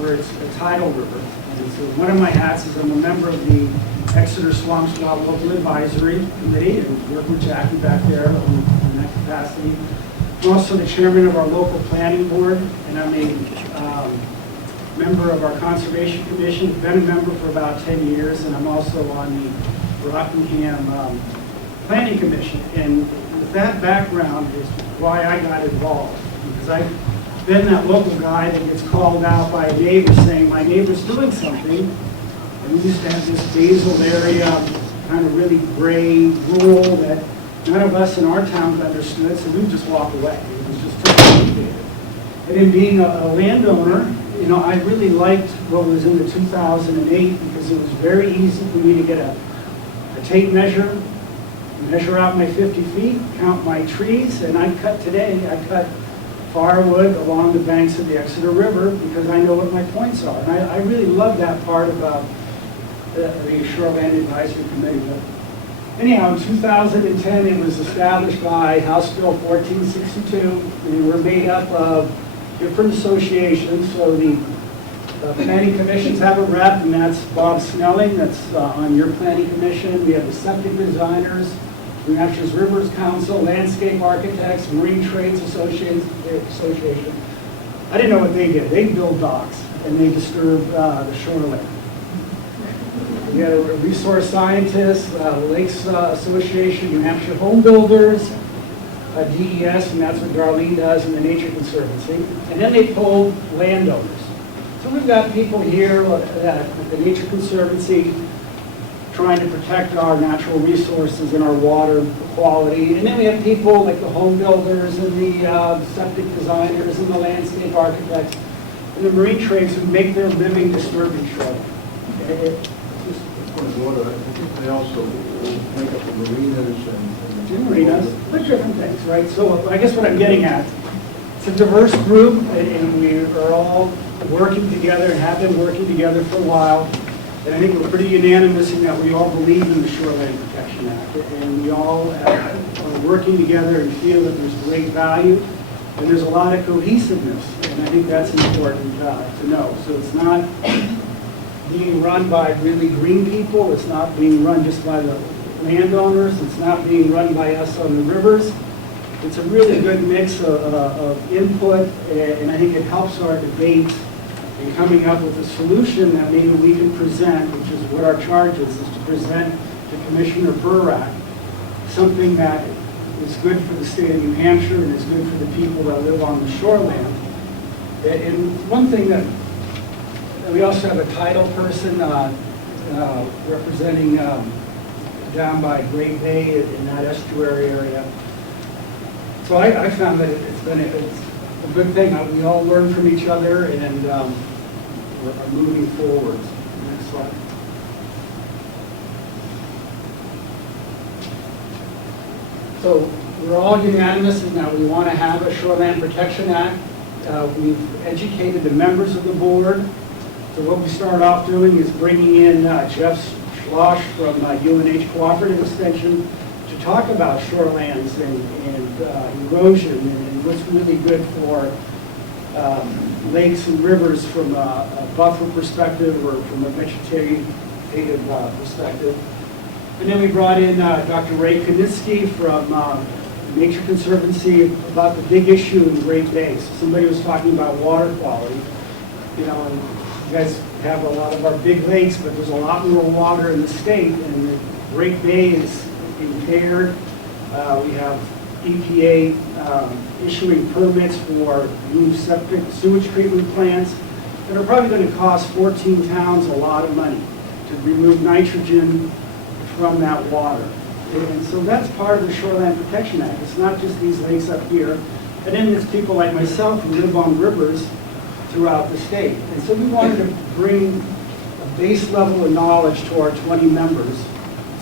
where it's a tidal river. And so one of my hats is I'm a member of the Exeter Swampscott Local Advisory Committee, and work with Jackie back there in that capacity. I'm also the chairman of our local planning board, and I'm a member of our Conservation Commission. Been a member for about 10 years, and I'm also on the Rockingham Planning Commission. And with that background is why I got involved, because I've been that local guy that gets called out by a neighbor saying, my neighbor's doing something. And we used to have this basal area, kind of really gray, rural, that none of us in our town understood, so we would just walk away. It was just too complicated. And in being a landowner, you know, I really liked what was in the 2008 because it was very easy for me to get a tape measure, measure out my 50 feet, count my trees, and I cut firewood along the banks of the Exeter River because I know what my points are. And I really love that part about the Shoreland Advisory Committee. But anyhow, in 2010, it was established by House Bill 1462. We were made up of different associations. So the planning commissions have a rep, and that's Bob Snelling, that's on your planning commission. We have the septic designers, New Hampshire's Rivers Council, Landscape Architects, Marine Trades Association. I didn't know what they did. They build docks, and they disturb the shoreline. We had a resource scientist, Lakes Association, New Hampshire Home Builders, DES, and that's what Darlene does, and the Nature Conservancy. And then they pulled landowners. So we've got people here at the Nature Conservancy trying to protect our natural resources and our water quality. And then we have people like the home builders and the septic designers and the landscape architects and the marine trades who make their living disturbing shoreline. Point of order, I think they also make up the marinas and gym marinas, but different things, right? So I guess what I'm getting at, it's a diverse group, and we are all working together and have been working together for a while. And I think we're pretty unanimous in that we all believe in the Shoreline Protection Act, and we all are working together and feel that there's great value, and there's a lot of cohesiveness, and I think that's important to know. So it's not being run by really green people, it's not being run just by the landowners, it's not being run by us on the rivers. It's a really good mix of input, and I think it helps our debates in coming up with a solution that maybe we can present, which is what our charge is to present to Commissioner Burak something that is good for the state of New Hampshire and is good for the people that live on the shoreland. And one thing that we also have a title person representing down by Great Bay in that estuary area. So I found that it's a good thing. We all learn from each other, and we're moving forward. Next slide. So we're all unanimous in that we want to have a Shoreline Protection Act. We've educated the members of the board. So what we started off doing is bringing in Jeff Schloss from UNH Cooperative Extension to talk about shorelands and erosion and what's really good for lakes and rivers from a buffer perspective or from a vegetative perspective. And then we brought in Dr. Ray Konitsky from Nature Conservancy about the big issue in Great Bay. So somebody was talking about water quality. You know, and you guys have a lot of our big lakes, but there's a lot more water in the state, and the Great Bay is impaired. We have EPA issuing permits for new septic sewage treatment plants that are probably going to cost 14 towns a lot of money to remove nitrogen from that water. And so that's part of the Shoreline Protection Act. It's not just these lakes up here. And then it's people like myself who live on rivers throughout the state. And so we wanted to bring a base level of knowledge to our 20 members.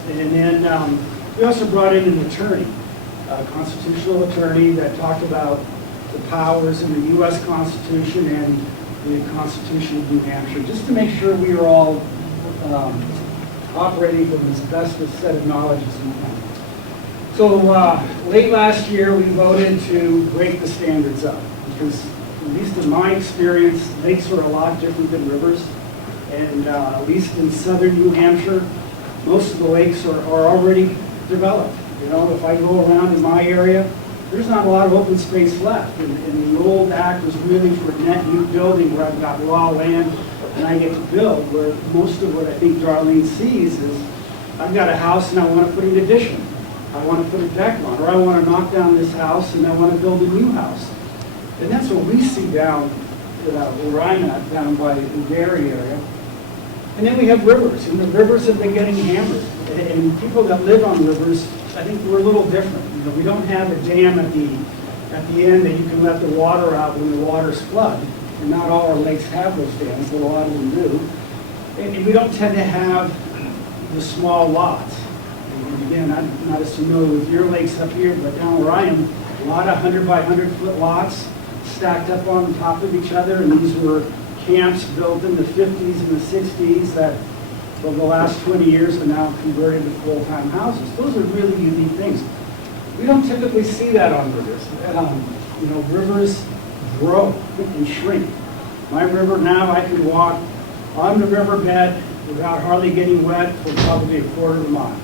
And then we also brought in an attorney, a constitutional attorney that talked about the powers in the U.S. Constitution and the Constitution of New Hampshire, just to make sure we are all operating from this best set of knowledge as we can. So late last year, we voted to break the standards up because, at least in my experience, lakes are a lot different than rivers. And at least in southern New Hampshire, most of the lakes are already developed. You know, if I go around in my area, there's not a lot of open space left. And the old act was really for net new building where I've got raw land and I get to build, where most of what I think Darlene sees is I've got a house and I want to put an addition. I want to put a deck on, or I want to knock down this house and I want to build a new house. And that's what we see down where I'm at, down by the Dairy area. And then we have rivers, and the rivers have been getting hammered. And people that live on rivers, I think we're a little different. You know, we don't have a dam at the end that you can let the water out when the water's flood. And not all our lakes have those dams, but a lot of them do. And we don't tend to have the small lots. And again, I'm not as familiar with your lakes up here, but down where I am, a lot of 100 by 100 foot lots stacked up on top of each other. And these were camps built in the 50s and the 60s that over the last 20 years are now converted to full-time houses. Those are really unique things. We don't typically see that on rivers. You know, rivers grow and shrink. My river now, I can walk on the riverbed without hardly getting wet for probably a quarter of a mile.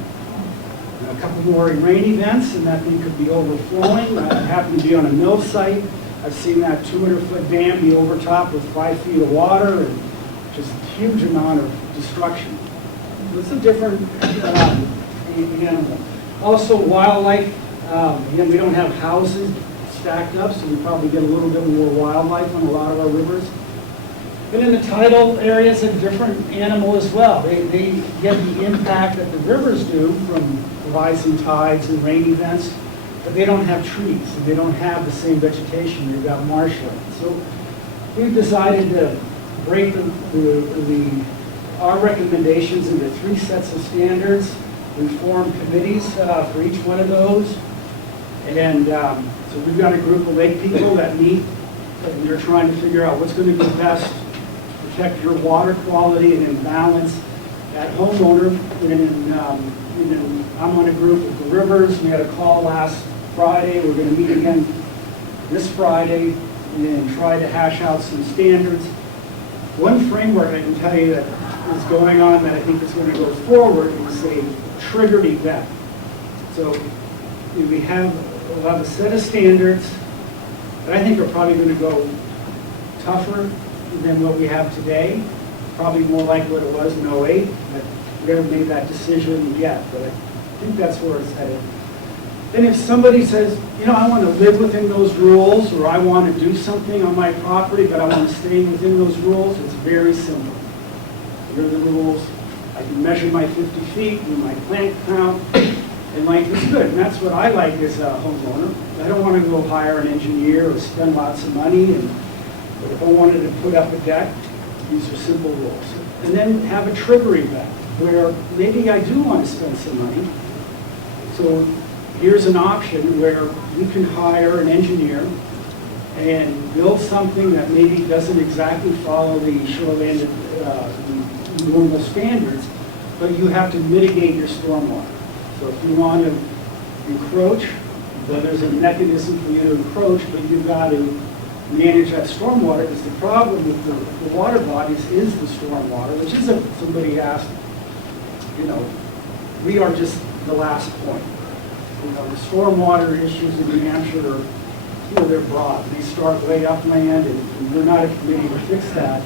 And a couple more rain events and that thing could be overflowing. I happen to be on a mill site. I've seen that 200-foot dam be overtopped with 5 feet of water and just a huge amount of destruction. It's a different animal. Also wildlife, again, we don't have houses stacked up, so we probably get a little bit more wildlife on a lot of our rivers. But in the tidal areas, a different animal as well. They get the impact that the rivers do from rising tides and rain events, but they don't have trees, and they don't have the same vegetation. They've got marshland. So we've decided to break our recommendations into 3 sets of standards. We formed committees for each one of those. And so we've got a group of lake people that meet, and they're trying to figure out what's going to be best to protect your water quality and in balance that homeowner. And I'm on a group with the Rivers. We had a call last Friday. We're going to meet again this Friday and try to hash out some standards. One framework I can tell you that is going on that I think is going to go forward is a triggered event. So we'll have a set of standards that I think are probably going to go tougher than what we have today, probably more like what it was in '08. We haven't made that decision yet, but I think that's where it's headed. And if somebody says, you know, I want to live within those rules, or I want to do something on my property, but I want to stay within those rules, it's very simple. Here are the rules. I can measure my 50 feet, do my plant count, and life is good. And that's what I like as a homeowner. I don't want to go hire an engineer or spend lots of money. But if I wanted to put up a deck, these are simple rules. And then have a trigger event where maybe I do want to spend some money. So here's an option where you can hire an engineer and build something that maybe doesn't exactly follow the shoreline normal standards, but you have to mitigate your stormwater. So if you want to encroach, then there's a mechanism for you to encroach, but you've got to manage that stormwater, because the problem with the water bodies is the stormwater, which is, somebody asked, you know, we are just the last point. You know, the stormwater issues in New Hampshire are, you know, they're broad. They start way upland, and we're not a committee to fix that.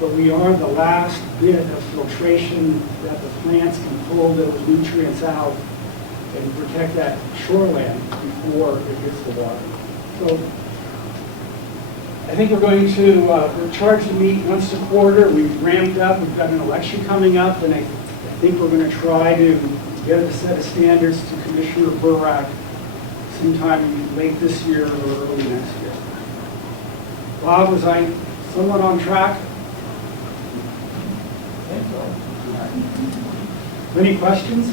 But we are the last bit of filtration that the plants can pull those nutrients out and protect that shoreline before it hits the water. So I think we're going to, we're charged to meet once a quarter. We've ramped up. We've got an election coming up, and I think we're going to try to get a set of standards to Commissioner Burak sometime late this year or early next year. Bob, was I somewhat on track? Any questions?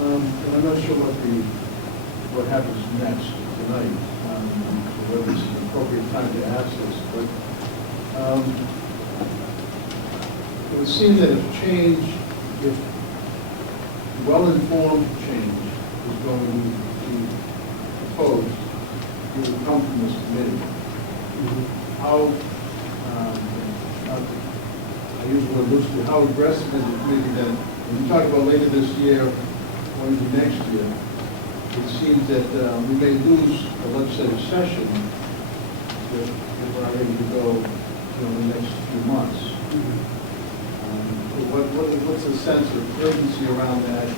And I'm not sure what happens next tonight, whether it's an appropriate time to ask this, but it would seem that if well-informed change is going to be proposed, it would come from this committee. How, I use the word loosely, how aggressive is the committee then? When you talk about later this year or into next year, it seems that we may lose a legislative session if we're not able to go, in the next few months. What's the sense of urgency around that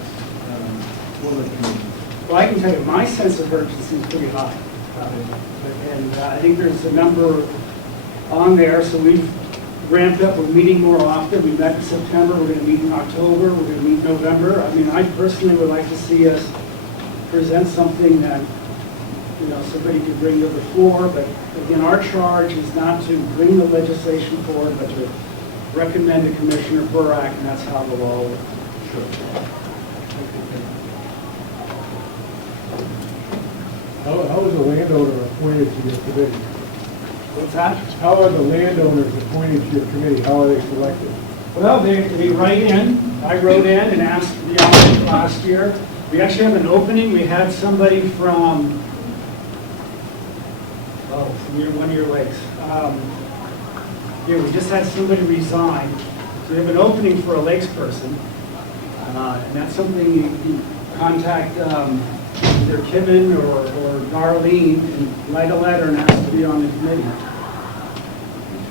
for the committee? Well, I can tell you, my sense of urgency is pretty high. And I think there's a number on there, so we've ramped up. We're meeting more often. We met in September. We're going to meet in October. We're going to meet in November. I mean, I personally would like to see us present something that, you know, somebody could bring to the floor. But again, our charge is not to bring the legislation forward, but to recommend to Commissioner Burak, and that's how the law works. How is a landowner appointed to your committee? What's that? How are the landowners appointed to your committee? How are they selected? Well, they write in. I wrote in and asked for the office last year. We actually have an opening. We had somebody from one of your lakes. Yeah, we just had somebody resign. So we have an opening for a lakes person. And that's something you contact either Kevin or Darlene and write a letter and ask to be on the committee.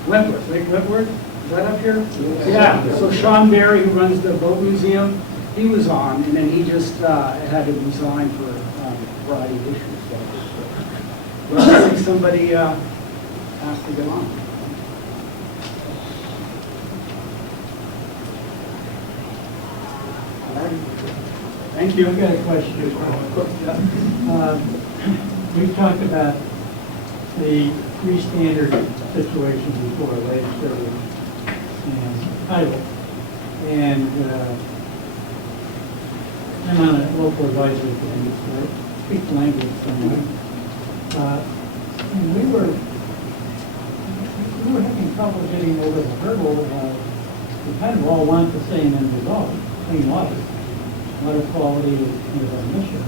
Wentworth, Lake Wentworth, is that up here? Yeah, so Sean Berry, who runs the boat museum, he was on, and then he just had to resign for a variety of issues. So I think somebody has to get on. Thank you. I've got a question. We've talked about the three standard situations before, legislative and title. And I'm on a local advisory committee, so I speak the language somewhat. And we were having trouble getting over the hurdle. We kind of all want the same end result, clean water. Water quality is our mission.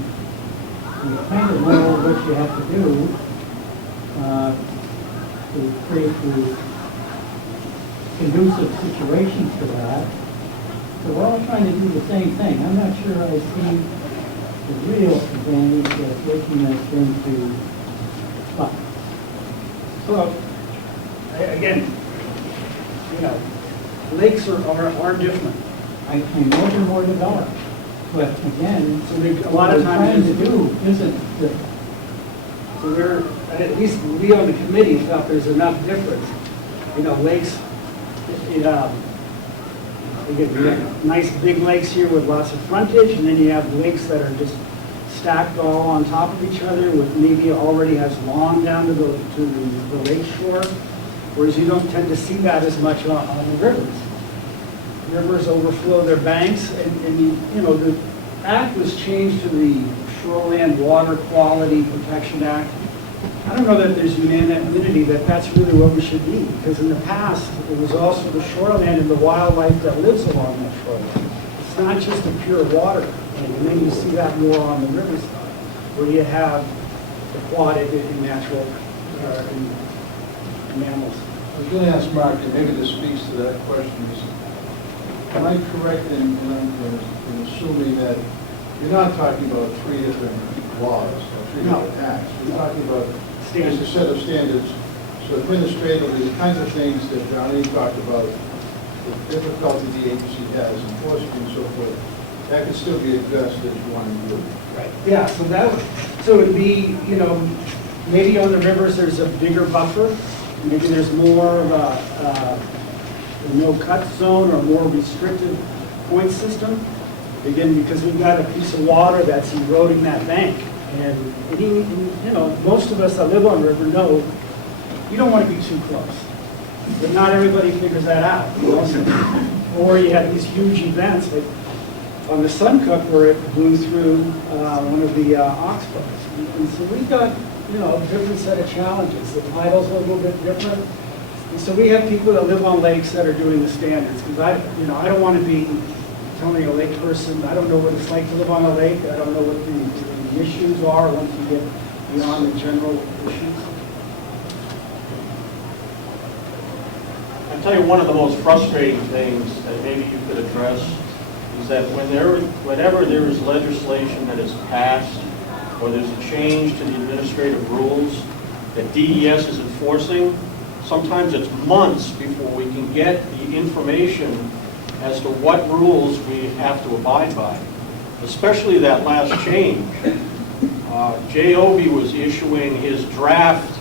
You kind of know what you have to do to create the conducive situations for that. So we're all trying to do the same thing. I'm not sure I see the real advantage of breaking this into spots. So, again, you know, lakes are different. I know they're more developed, but again, So a what lot of we're trying times, to do isn't the, so there, at least we on the committee felt there's enough difference. You know, lakes, we get nice big lakes here with lots of frontage, and then you have lakes that are just stacked all on top of each other with maybe already has lawn down to the lake shore, whereas you don't tend to see that as much on the rivers. Rivers overflow their banks, and you know, the act was changed to the Shoreland Water Quality Protection Act. I don't know that there's unanimity that that's really what we should be, because in the past, it was also the shoreland and the wildlife that lives along that shoreline. It's not just a pure water thing, and then you see that more on the riverside, where you have aquatic and natural mammals. I was going to ask Mark, and maybe this speaks to that question, is, am I correct in assuming that you're not talking about three different laws or three No. different acts? You're talking about Standards. just a set of standards. So administratively, the kinds of things that Johnny talked about, the difficulty the agency has enforcing and so forth, that could still be addressed as you want to do. Right. Yeah, so so it would be, you know, maybe on the rivers there's a bigger buffer, maybe there's more of a no-cut zone or more restrictive point system. Again, because we've got a piece of water that's eroding that bank. And you know, most of us that live on river know you don't want to be too close. But not everybody figures that out. You know? Or you have these huge events like on the Suncook where it blew through one of the oxbows. And so we've got, you know, a different set of challenges. The title's a little bit different. And so we have people that live on lakes that are doing the standards. Because I don't want to be telling a lake person, I don't know what it's like to live on a lake. I don't know what the issues are once you get beyond the general issues. I'll tell you one of the most frustrating things that maybe you could address is that whenever there is legislation that is passed or there's a change to the administrative rules that DES is enforcing, sometimes it's months before we can get the information as to what rules we have to abide by, especially that last change. Jay Obey was issuing his draft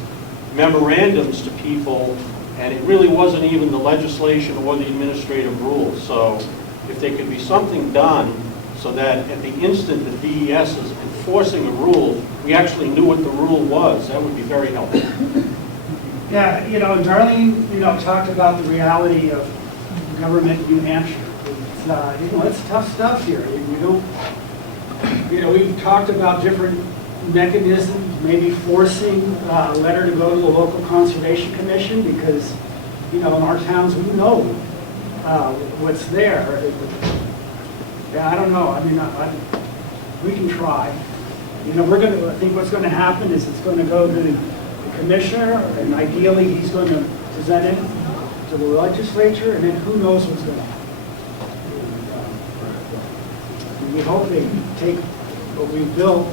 memorandums to people, and it really wasn't even the legislation or the administrative rules. So if there could be something done so that at the instant that DES is enforcing a rule, we actually knew what the rule was, that would be very helpful. Yeah, you know, Darlene, you know, talked about the reality of government New Hampshire. It's, you know, it's tough stuff here. We don't, you know, we've talked about different mechanisms, maybe forcing a letter to go to the local conservation commission because, you know, in our towns we know what's there. Yeah, I don't know. I mean, we can try. You know, I think what's going to happen is it's going to go to the commissioner, and ideally he's going to present it to the legislature, and then who knows what's going to happen. And we hope they take what we've built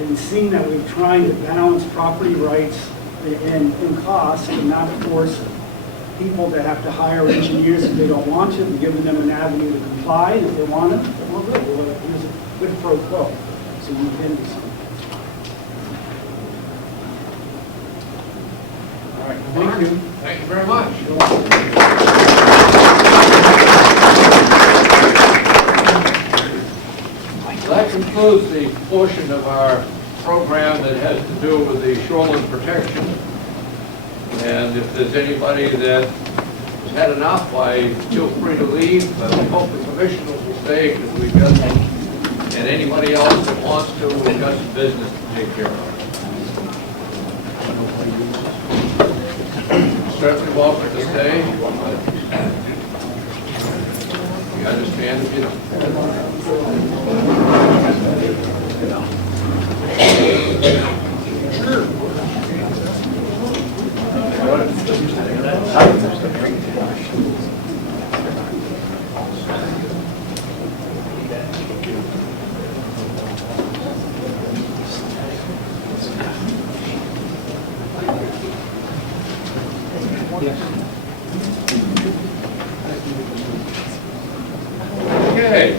and seeing that we're trying to balance property rights and costs and not force people to have to hire engineers if they don't want to, and giving them an avenue to comply, and if they want it, then we're good. There's a good pro quo, so you can do something. All right, thank you. Thank you very much. That concludes the portion of our program that has to do with the shoreline protection. And if there's anybody that has had enough, feel free to leave. I hope the commissioners will stay because we've got and anybody else that wants to, we've got some business to take care of. Certainly welcome to stay. You understand if you don't. Okay.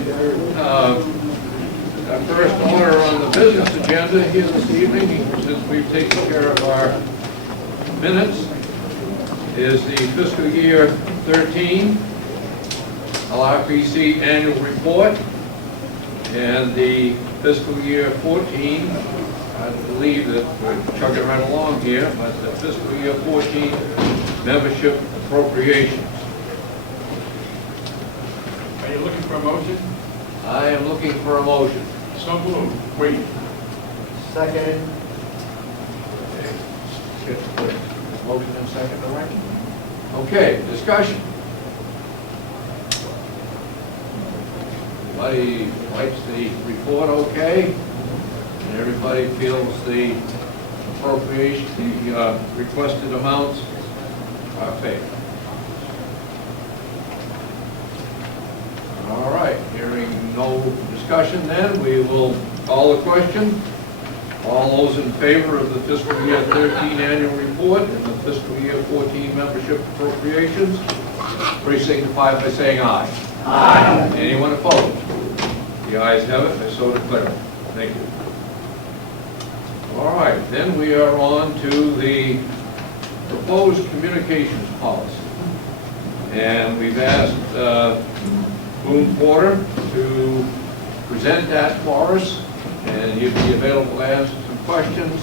Our first order on the business agenda here this evening, since we've taken care of our minutes, is the fiscal year 13 Lrpc annual report, and the fiscal year 14. I believe that we're chugging right along here, but the fiscal year 14 membership appropriations. Are you looking for a motion? I am looking for a motion. So moved. Wait. Second. Motion and second, all right? Okay, discussion. Everybody likes the report okay? And everybody feels the appropriation, the requested amounts are paid. All right, hearing no discussion then, we will call the question. All those in favor of the fiscal year 13 annual report and the fiscal year 14 membership appropriations, please signify by saying aye. Aye. Anyone opposed? The ayes have it, I so declare. Thank you. All right, then we are on to the proposed communications policy. And we've asked Boone Porter to present that for us, and he'll be available to answer some questions.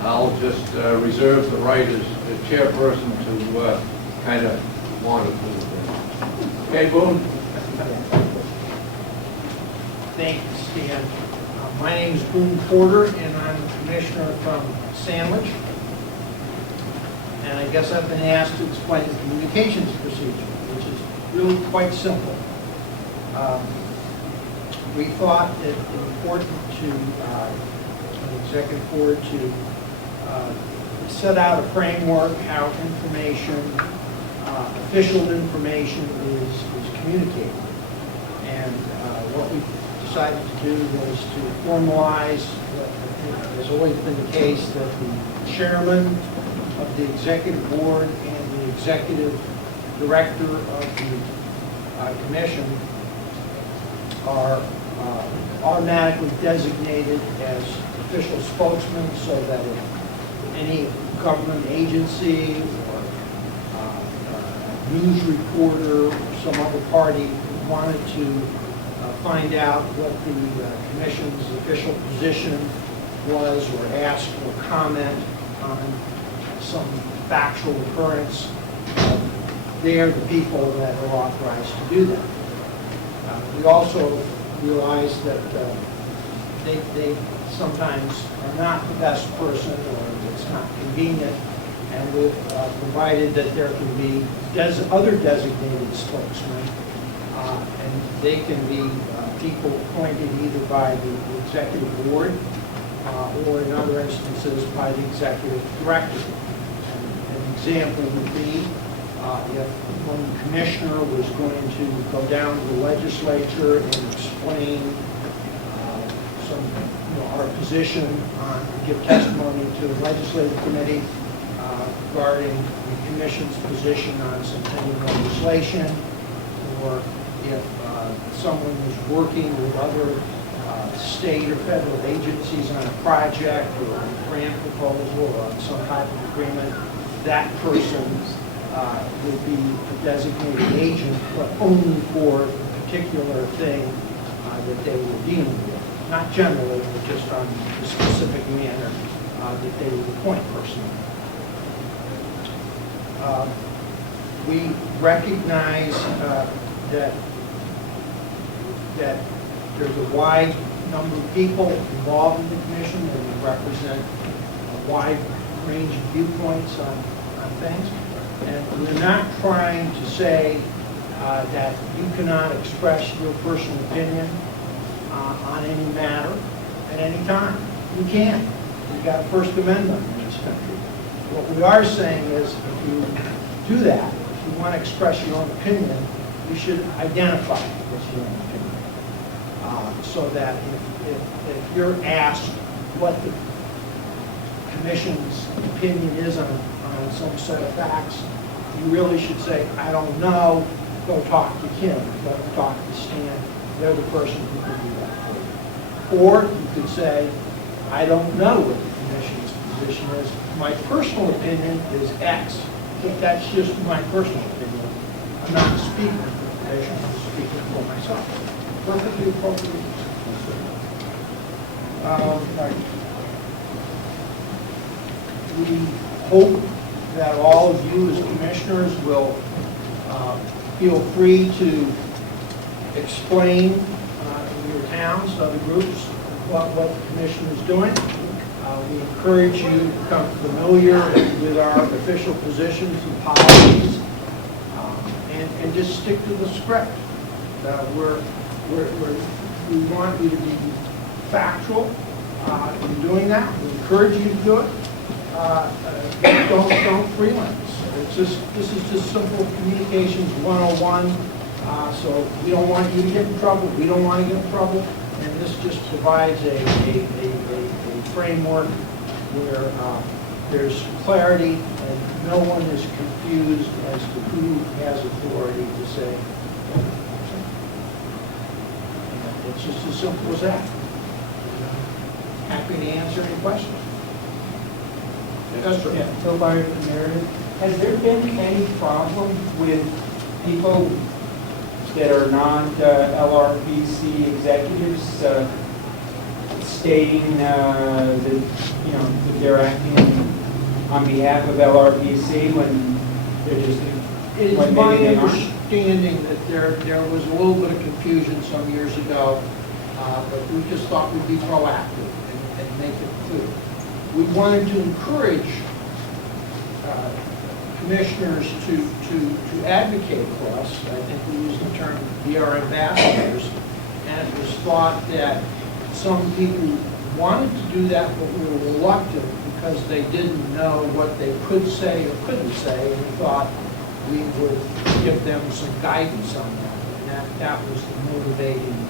I'll just reserve the right as the chairperson to kind of monitor it. Okay, Boone? Thank you, Stan. My name is Boone Porter, and I'm a commissioner from Sandwich. And I guess I've been asked to explain the communications procedure, which is really quite simple. We thought it important to the executive board to set out a framework how information, official information is communicated. And what we decided to do was to formalize what has always been the case, that the chairman of the executive board and the executive director of the commission are automatically designated as official spokesmen, so that if any government agency or news reporter or some other party wanted to find out what the commission's official position was, or ask or comment on some factual occurrence, they're the people that are authorized to do that. We also realize that they sometimes are not the best person, or it's not convenient, and we've provided that there can be other designated spokesmen, and they can be people appointed either by the executive board or in other instances by the executive director. And an example would be if one commissioner was going to go down to the legislature and explain our position on, give testimony to the legislative committee regarding the commission's position on some pending legislation, or if someone was working with other state or federal agencies on a project or a grant proposal or on some type of agreement, that person would be a designated agent, but only for the particular thing that they were dealing with. Not generally, but just on the specific manner that they would appoint personally. We recognize that there's a wide number of people involved in the commission. They will represent a wide range of viewpoints on things. And we're not trying to say that you cannot express your personal opinion on any matter at any time. You can. We've got a First Amendment in this country. What we are saying is if you do that, if you want to express your own opinion, you should identify what's your own opinion. So that if you're asked what the commission's opinion is on some set of facts, you really should say, I don't know, go talk to Kim, go talk to Stan. They're the person who can do that for you. Or you could say, I don't know what the commission's position is. My personal opinion is X. But that's just my personal opinion. I'm not speaking for the commission, I'm speaking for myself. Perfectly appropriate. We hope that all of you as commissioners will feel free to explain in your towns, other groups, what the commission is doing. We encourage you to become familiar with our official positions and policies, and just stick to the script. We want you to be factual in doing that. We encourage you to do it. Don't freelance. This is just simple communications 101. So we don't want you to get in trouble. We don't want to get in trouble. And this just provides a framework where there's clarity and no one is confused as to who has authority to say. And it's just as simple as that. Happy to answer any questions. That's true. Yeah, so by Meredith, has there been any problem with people that are non-LRPC executives stating that that they're acting on behalf of LRPC when they're just It is when my maybe they aren't? understanding that there was a little bit of confusion some years ago, but we just thought we'd be proactive and make it clear. We wanted to encourage commissioners to advocate for us. I think we used the term be our ambassadors, and it was thought that some people wanted to do that but were reluctant because they didn't know what they could say or couldn't say, and we thought we would give them some guidance on that. And that was the motivating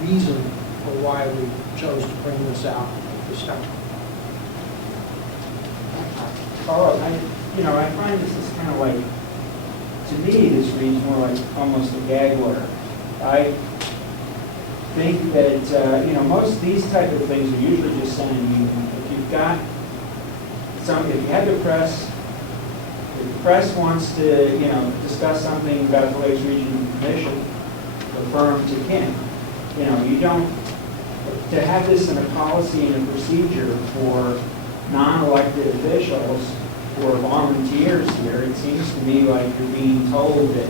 reason for why we chose to bring this out at this time. Carl, I find this is kind of like, to me, this reads more like almost a gag order. I think that, most of these type of things are usually just saying, if you've got if you have the press, if the press wants to, discuss something about the Lakes Region Commission, refer them to Kim. You don't, to have this in a policy and a procedure for non-elected officials or volunteers here, it seems to me like you're being told that,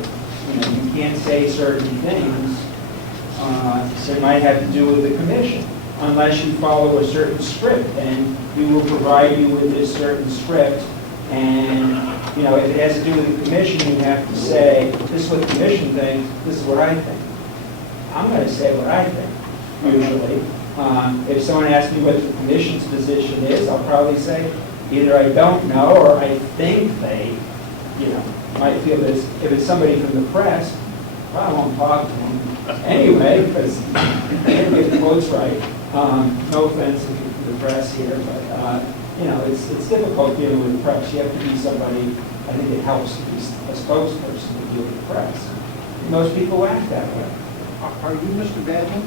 you can't say certain things that might have to do with the commission unless you follow a certain script, and we will provide you with this certain script. And, if it has to do with the commission, you have to say, this is what the commission thinks, this is what I think. I'm going to say what I think, usually. If someone asks me what the commission's position is, I'll probably say either I don't know or I think they, might feel this. If it's somebody from the press, well, I won't talk to them anyway, because they didn't get the quotes right. No offense to the press here, but, it's difficult dealing with the press. You have to be somebody, I think it helps to be a spokesperson to deal with the press. Most people act that way. Are you Mr. Badman?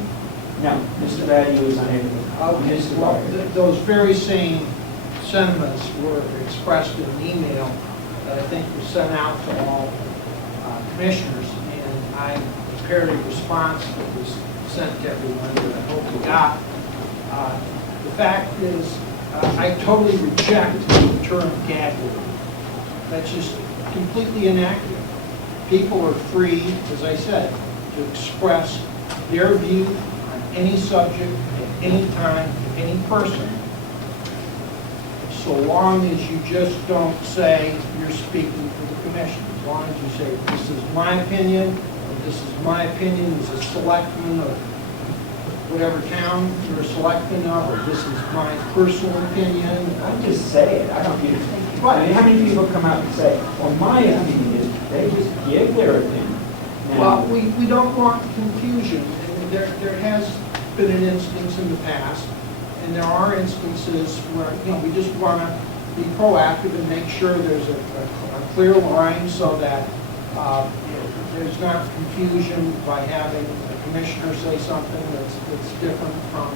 No, Mr. Badger was unable to. Okay, well, those very same sentiments were expressed in an email that I think was sent out to all commissioners, and I prepared a response that was sent to everyone that I hope you got. The fact is, I totally reject the term gag order. That's just completely inaccurate. People are free, as I said, to express their view on any subject, at any time, to any person, so long as you just don't say you're speaking for the commission. As long as you say, this is my opinion, or this is my opinion as a selectman of whatever town you're a selectman of, or this is my personal opinion. I just say it, I don't give it. I mean, how many people come out and say, well, my opinion is, they just give their opinion. Well, we don't want confusion. And there has been an instance in the past, and there are instances where, we just want to be proactive and make sure there's a clear line so that there's not confusion by having a commissioner say something that's different from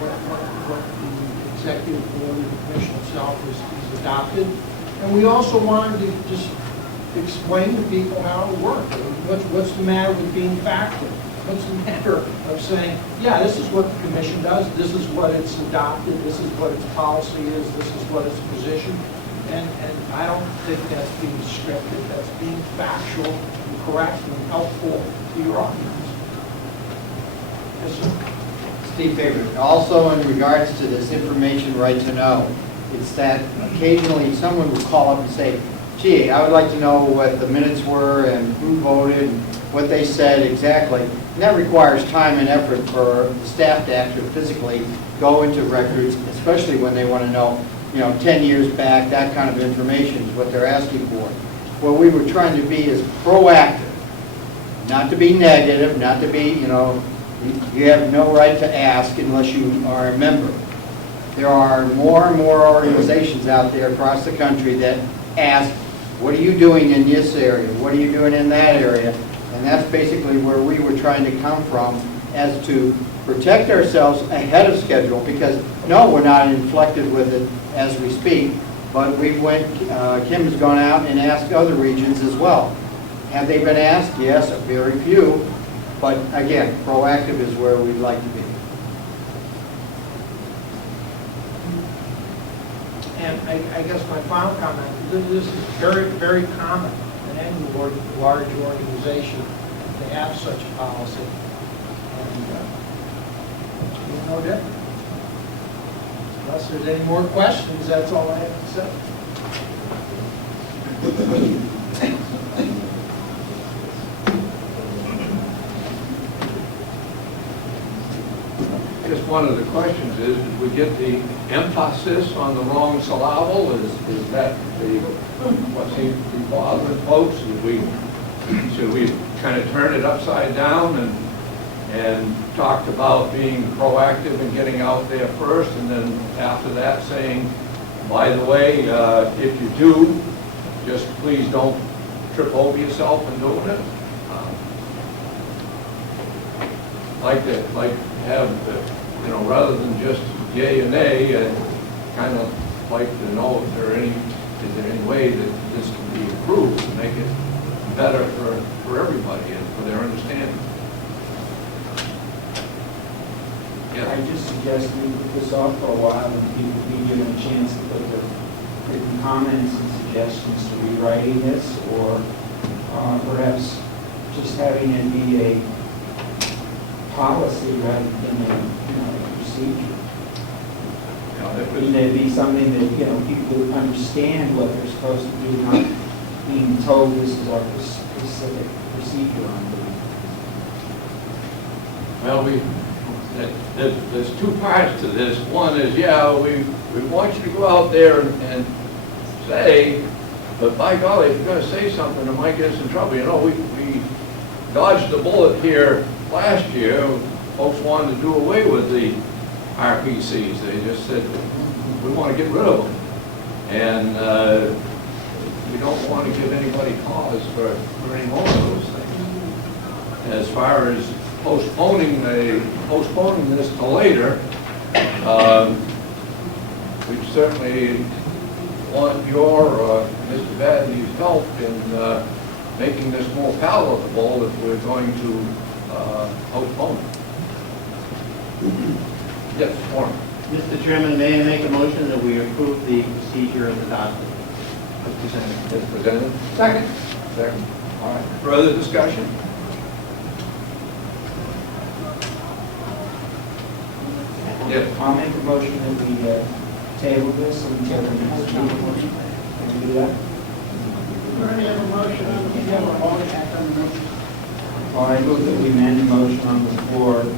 what the executive board of the commission itself is adopted. And we also wanted to just explain to people how it works. What's the matter with being factual? What's the matter of saying, yeah, this is what the commission does, this is what it's adopted, this is what its policy is, this is what its position, and I don't think that's being scripted, that's being factual and correct and helpful to your audience. Yes, sir. Steve Favorite. Also in regards to this information right to know, it's that occasionally someone will call up and say, gee, I would like to know what the minutes were and who voted and what they said exactly. And that requires time and effort for the staff to actually physically go into records, especially when they want to know, 10 years back, that kind of information is what they're asking for. What we were trying to be is proactive, not to be negative, not to be, you have no right to ask unless you are a member. There are more and more organizations out there across the country that ask, what are you doing in this area? What are you doing in that area? And that's basically where we were trying to come from, as to protect ourselves ahead of schedule, because no, we're not inflected with it as we speak, but Kim has gone out and asked other regions as well. Have they been asked? Yes, a very few, but again, proactive is where we'd like to be. And I guess my final comment, this is very, very common in any large organization to have such a policy. And it's no different. Unless there's any more questions, that's all I have to say. I guess one of the questions is, did we get the emphasis on the wrong syllable? Is that what seems to be bothering folks? Should we kind of turn it upside down and talked about being proactive and getting out there first, and then after that saying, by the way, if you do, just please don't trip over yourself in doing it? Like to have the, rather than just yay and nay, and kind of like to know if is there any way that this can be improved to make it better for everybody and for their understanding. Yeah. I just suggest we put this off for a while and people be given a chance to put their written comments and suggestions to rewriting this, or perhaps just having it be a policy rather than a procedure. Wouldn't it be something that, people would understand what they're supposed to do, not being told this is our specific procedure on it? Well, there's two parts to this. One is, we want you to go out there and say, but by golly, if you're going to say something that might get us in trouble, we dodged the bullet here last year. Folks wanted to do away with the Rpcs. They just said, we want to get rid of them. And we don't want to give anybody cause for any more of those things. As far as postponing this to later, we certainly want your, Mr. Badley's help in making this more palatable if we're going to postpone it. Yes, Warren. Mr. Chairman, may I make a motion that we approve the procedure as adopted? As presented. Second. All right. Further discussion? Yes. I'll make a motion that we table this until the next meeting. Can we do that? We already have a motion on the floor. Well, I move that we amend the motion on the floor, to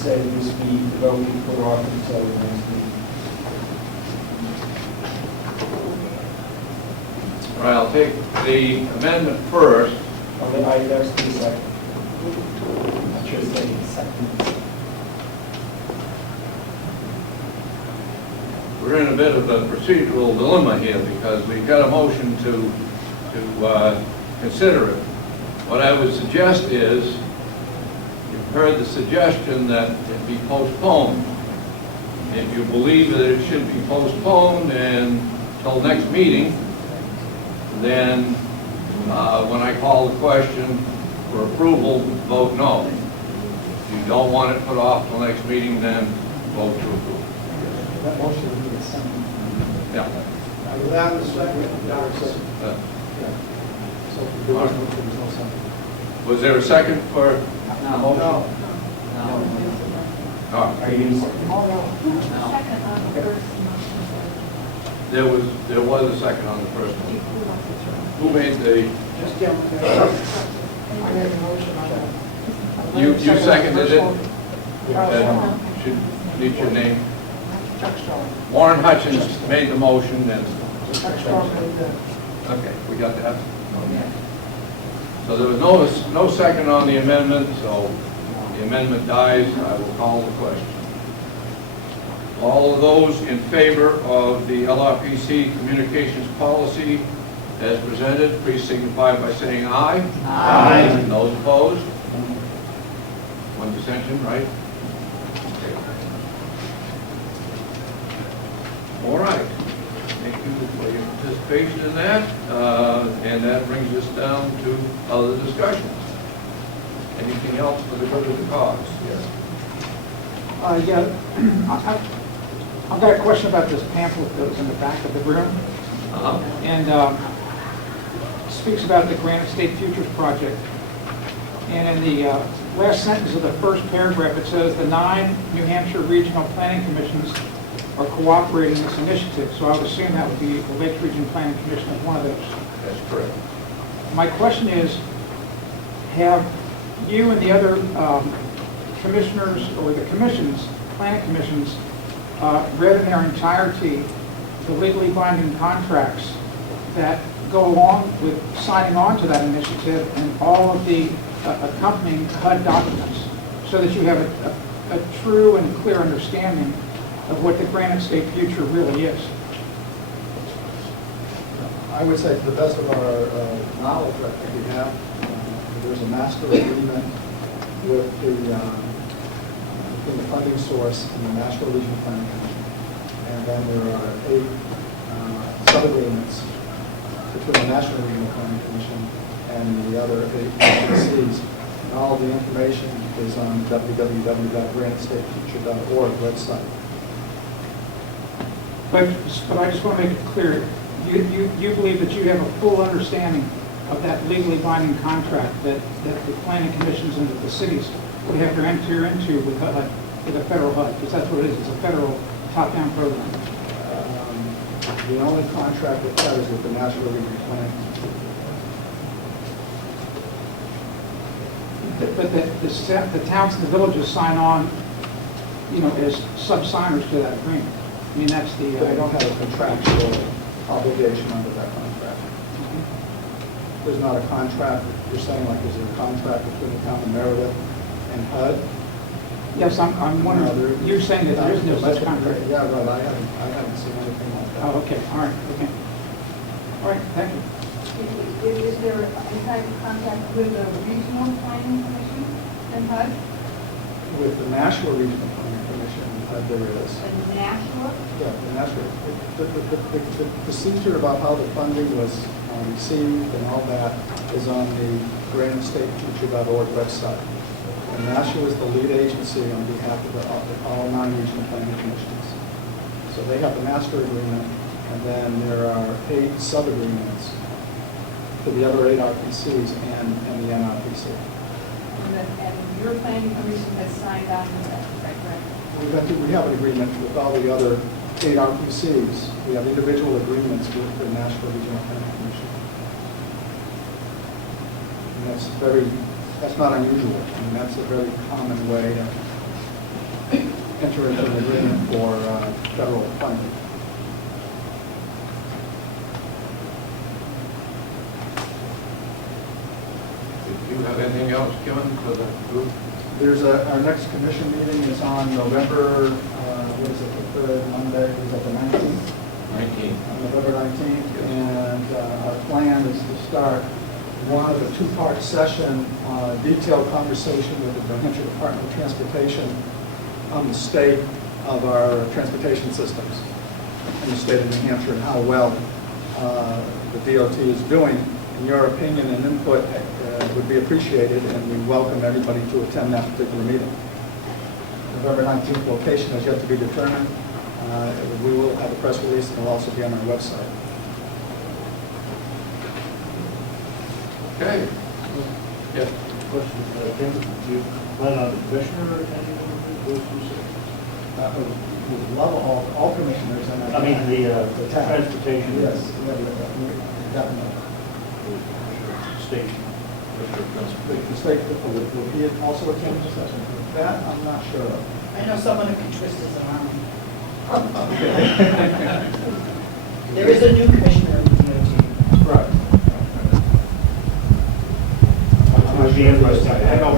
say that this be, the vote be put off until the next meeting. All right, I'll take the amendment first. That's the second. I should say second. We're in a bit of a procedural dilemma here because we've got a motion to consider it. What I would suggest is, you've heard the suggestion that it be postponed. If you believe that it should be postponed until next meeting, then when I call the question for approval, vote no. If you don't want it put off till next meeting, then vote to approve. That motion would be a second. Yeah. Without a second, So there was no second. Was there a second for? No. Oh, Are you going to second? Second on the first motion. there was a second on the first one. Who made the? Just give them I made a motion on that. You seconded it? Charles Should need your name. Chuck Strong. Warren Hutchins made the motion and, Chuck Strong made the. okay, we got that? So there was no second on the amendment, so the amendment dies. I will call the question. All of those in favor of the LRPC communications policy as presented, please signify by saying aye. Aye. Those opposed? One dissension, right? All right. Thank you for your participation in that. And that brings us down to other discussions. Anything else for the good of the cause? Yes. Yeah, I've got a question about this pamphlet that was in the back of the room. And speaks about the Granite State Futures Project. And in the last sentence of the first paragraph, it says the 9 New Hampshire Regional Planning Commissions are cooperating in this initiative. So I would assume that would be the Lakes Region Planning Commission as one of those. That's correct. My question is, have you and the other commissioners or the commissions, planning commissions, read in their entirety the legally binding contracts that go along with signing on to that initiative and all of the accompanying HUD documents, so that you have a true and clear understanding of what the Granite State future really is? I would say to the best of our knowledge, I think we have. There's a master agreement with between the funding source and the National Regional Planning Commission. And then there are 8 sub-agreements between the National Regional Planning Commission and the other 8 agencies. And all the information is on www.granitestatefuture.org website. But I just want to make it clear, you believe that you have a full understanding of that legally binding contract that the planning commissions and that the cities would have to enter into with HUD, with a federal HUD, because that's what it is. It's a federal top-down program. The only contract that HUD is with the National Regional Planning Commission. But the towns and the villages sign on, as sub-signers to that agreement. I mean, that's the... They don't have a contractual obligation under that contract. There's not a contract, you're saying like there's a contract between the town of Meredith and HUD? Yes, I'm wondering, you're saying that there is no such contract? Yeah, well, I haven't seen anything like that. Oh, okay, all right, okay. All right, thank you. Is there a type of contact with the Regional Planning Commission and HUD? With the National Regional Planning Commission, there is. The national? Yeah, the national. The procedure about how the funding was received and all that is on the granitestatefuture.org website. And National is the lead agency on behalf of all 9 regional planning commissions. So they have the master agreement, and then there are 8 sub-agreements for the other 8 RPCs and the NRPC. And your planning commission has signed on to that, is that correct? We have an agreement with all the other 8 RPCs. We have individual agreements with the National Regional Planning Commission. And that's not unusual. I mean, that's a very common way to enter into an agreement for federal funding. Do you have anything else, Kevin, for the group? There's our next commission meeting is on November, what is it, the third Monday, is that the 19th? 19. On November 19th, and our plan is to start one of a 2-part session, detailed conversation with the New Hampshire Department of Transportation on the state of our transportation systems in the state of New Hampshire and how well the DOT is doing. In your opinion and input would be appreciated, and we welcome everybody to attend that particular meeting. November 19th location has yet to be determined. We will have a press release, and it will also be on our website. Okay. Yes. Question, Tim, do you plan on the commissioner attending those 2 sessions? We love all commissioners. And I mean, the transportation. Yes, definitely. State. The state, will he also attend the session? That, I'm not sure of. I know someone who can twist his arm. Okay. There is a new commissioner of the DOT. Right. It would be interesting. I know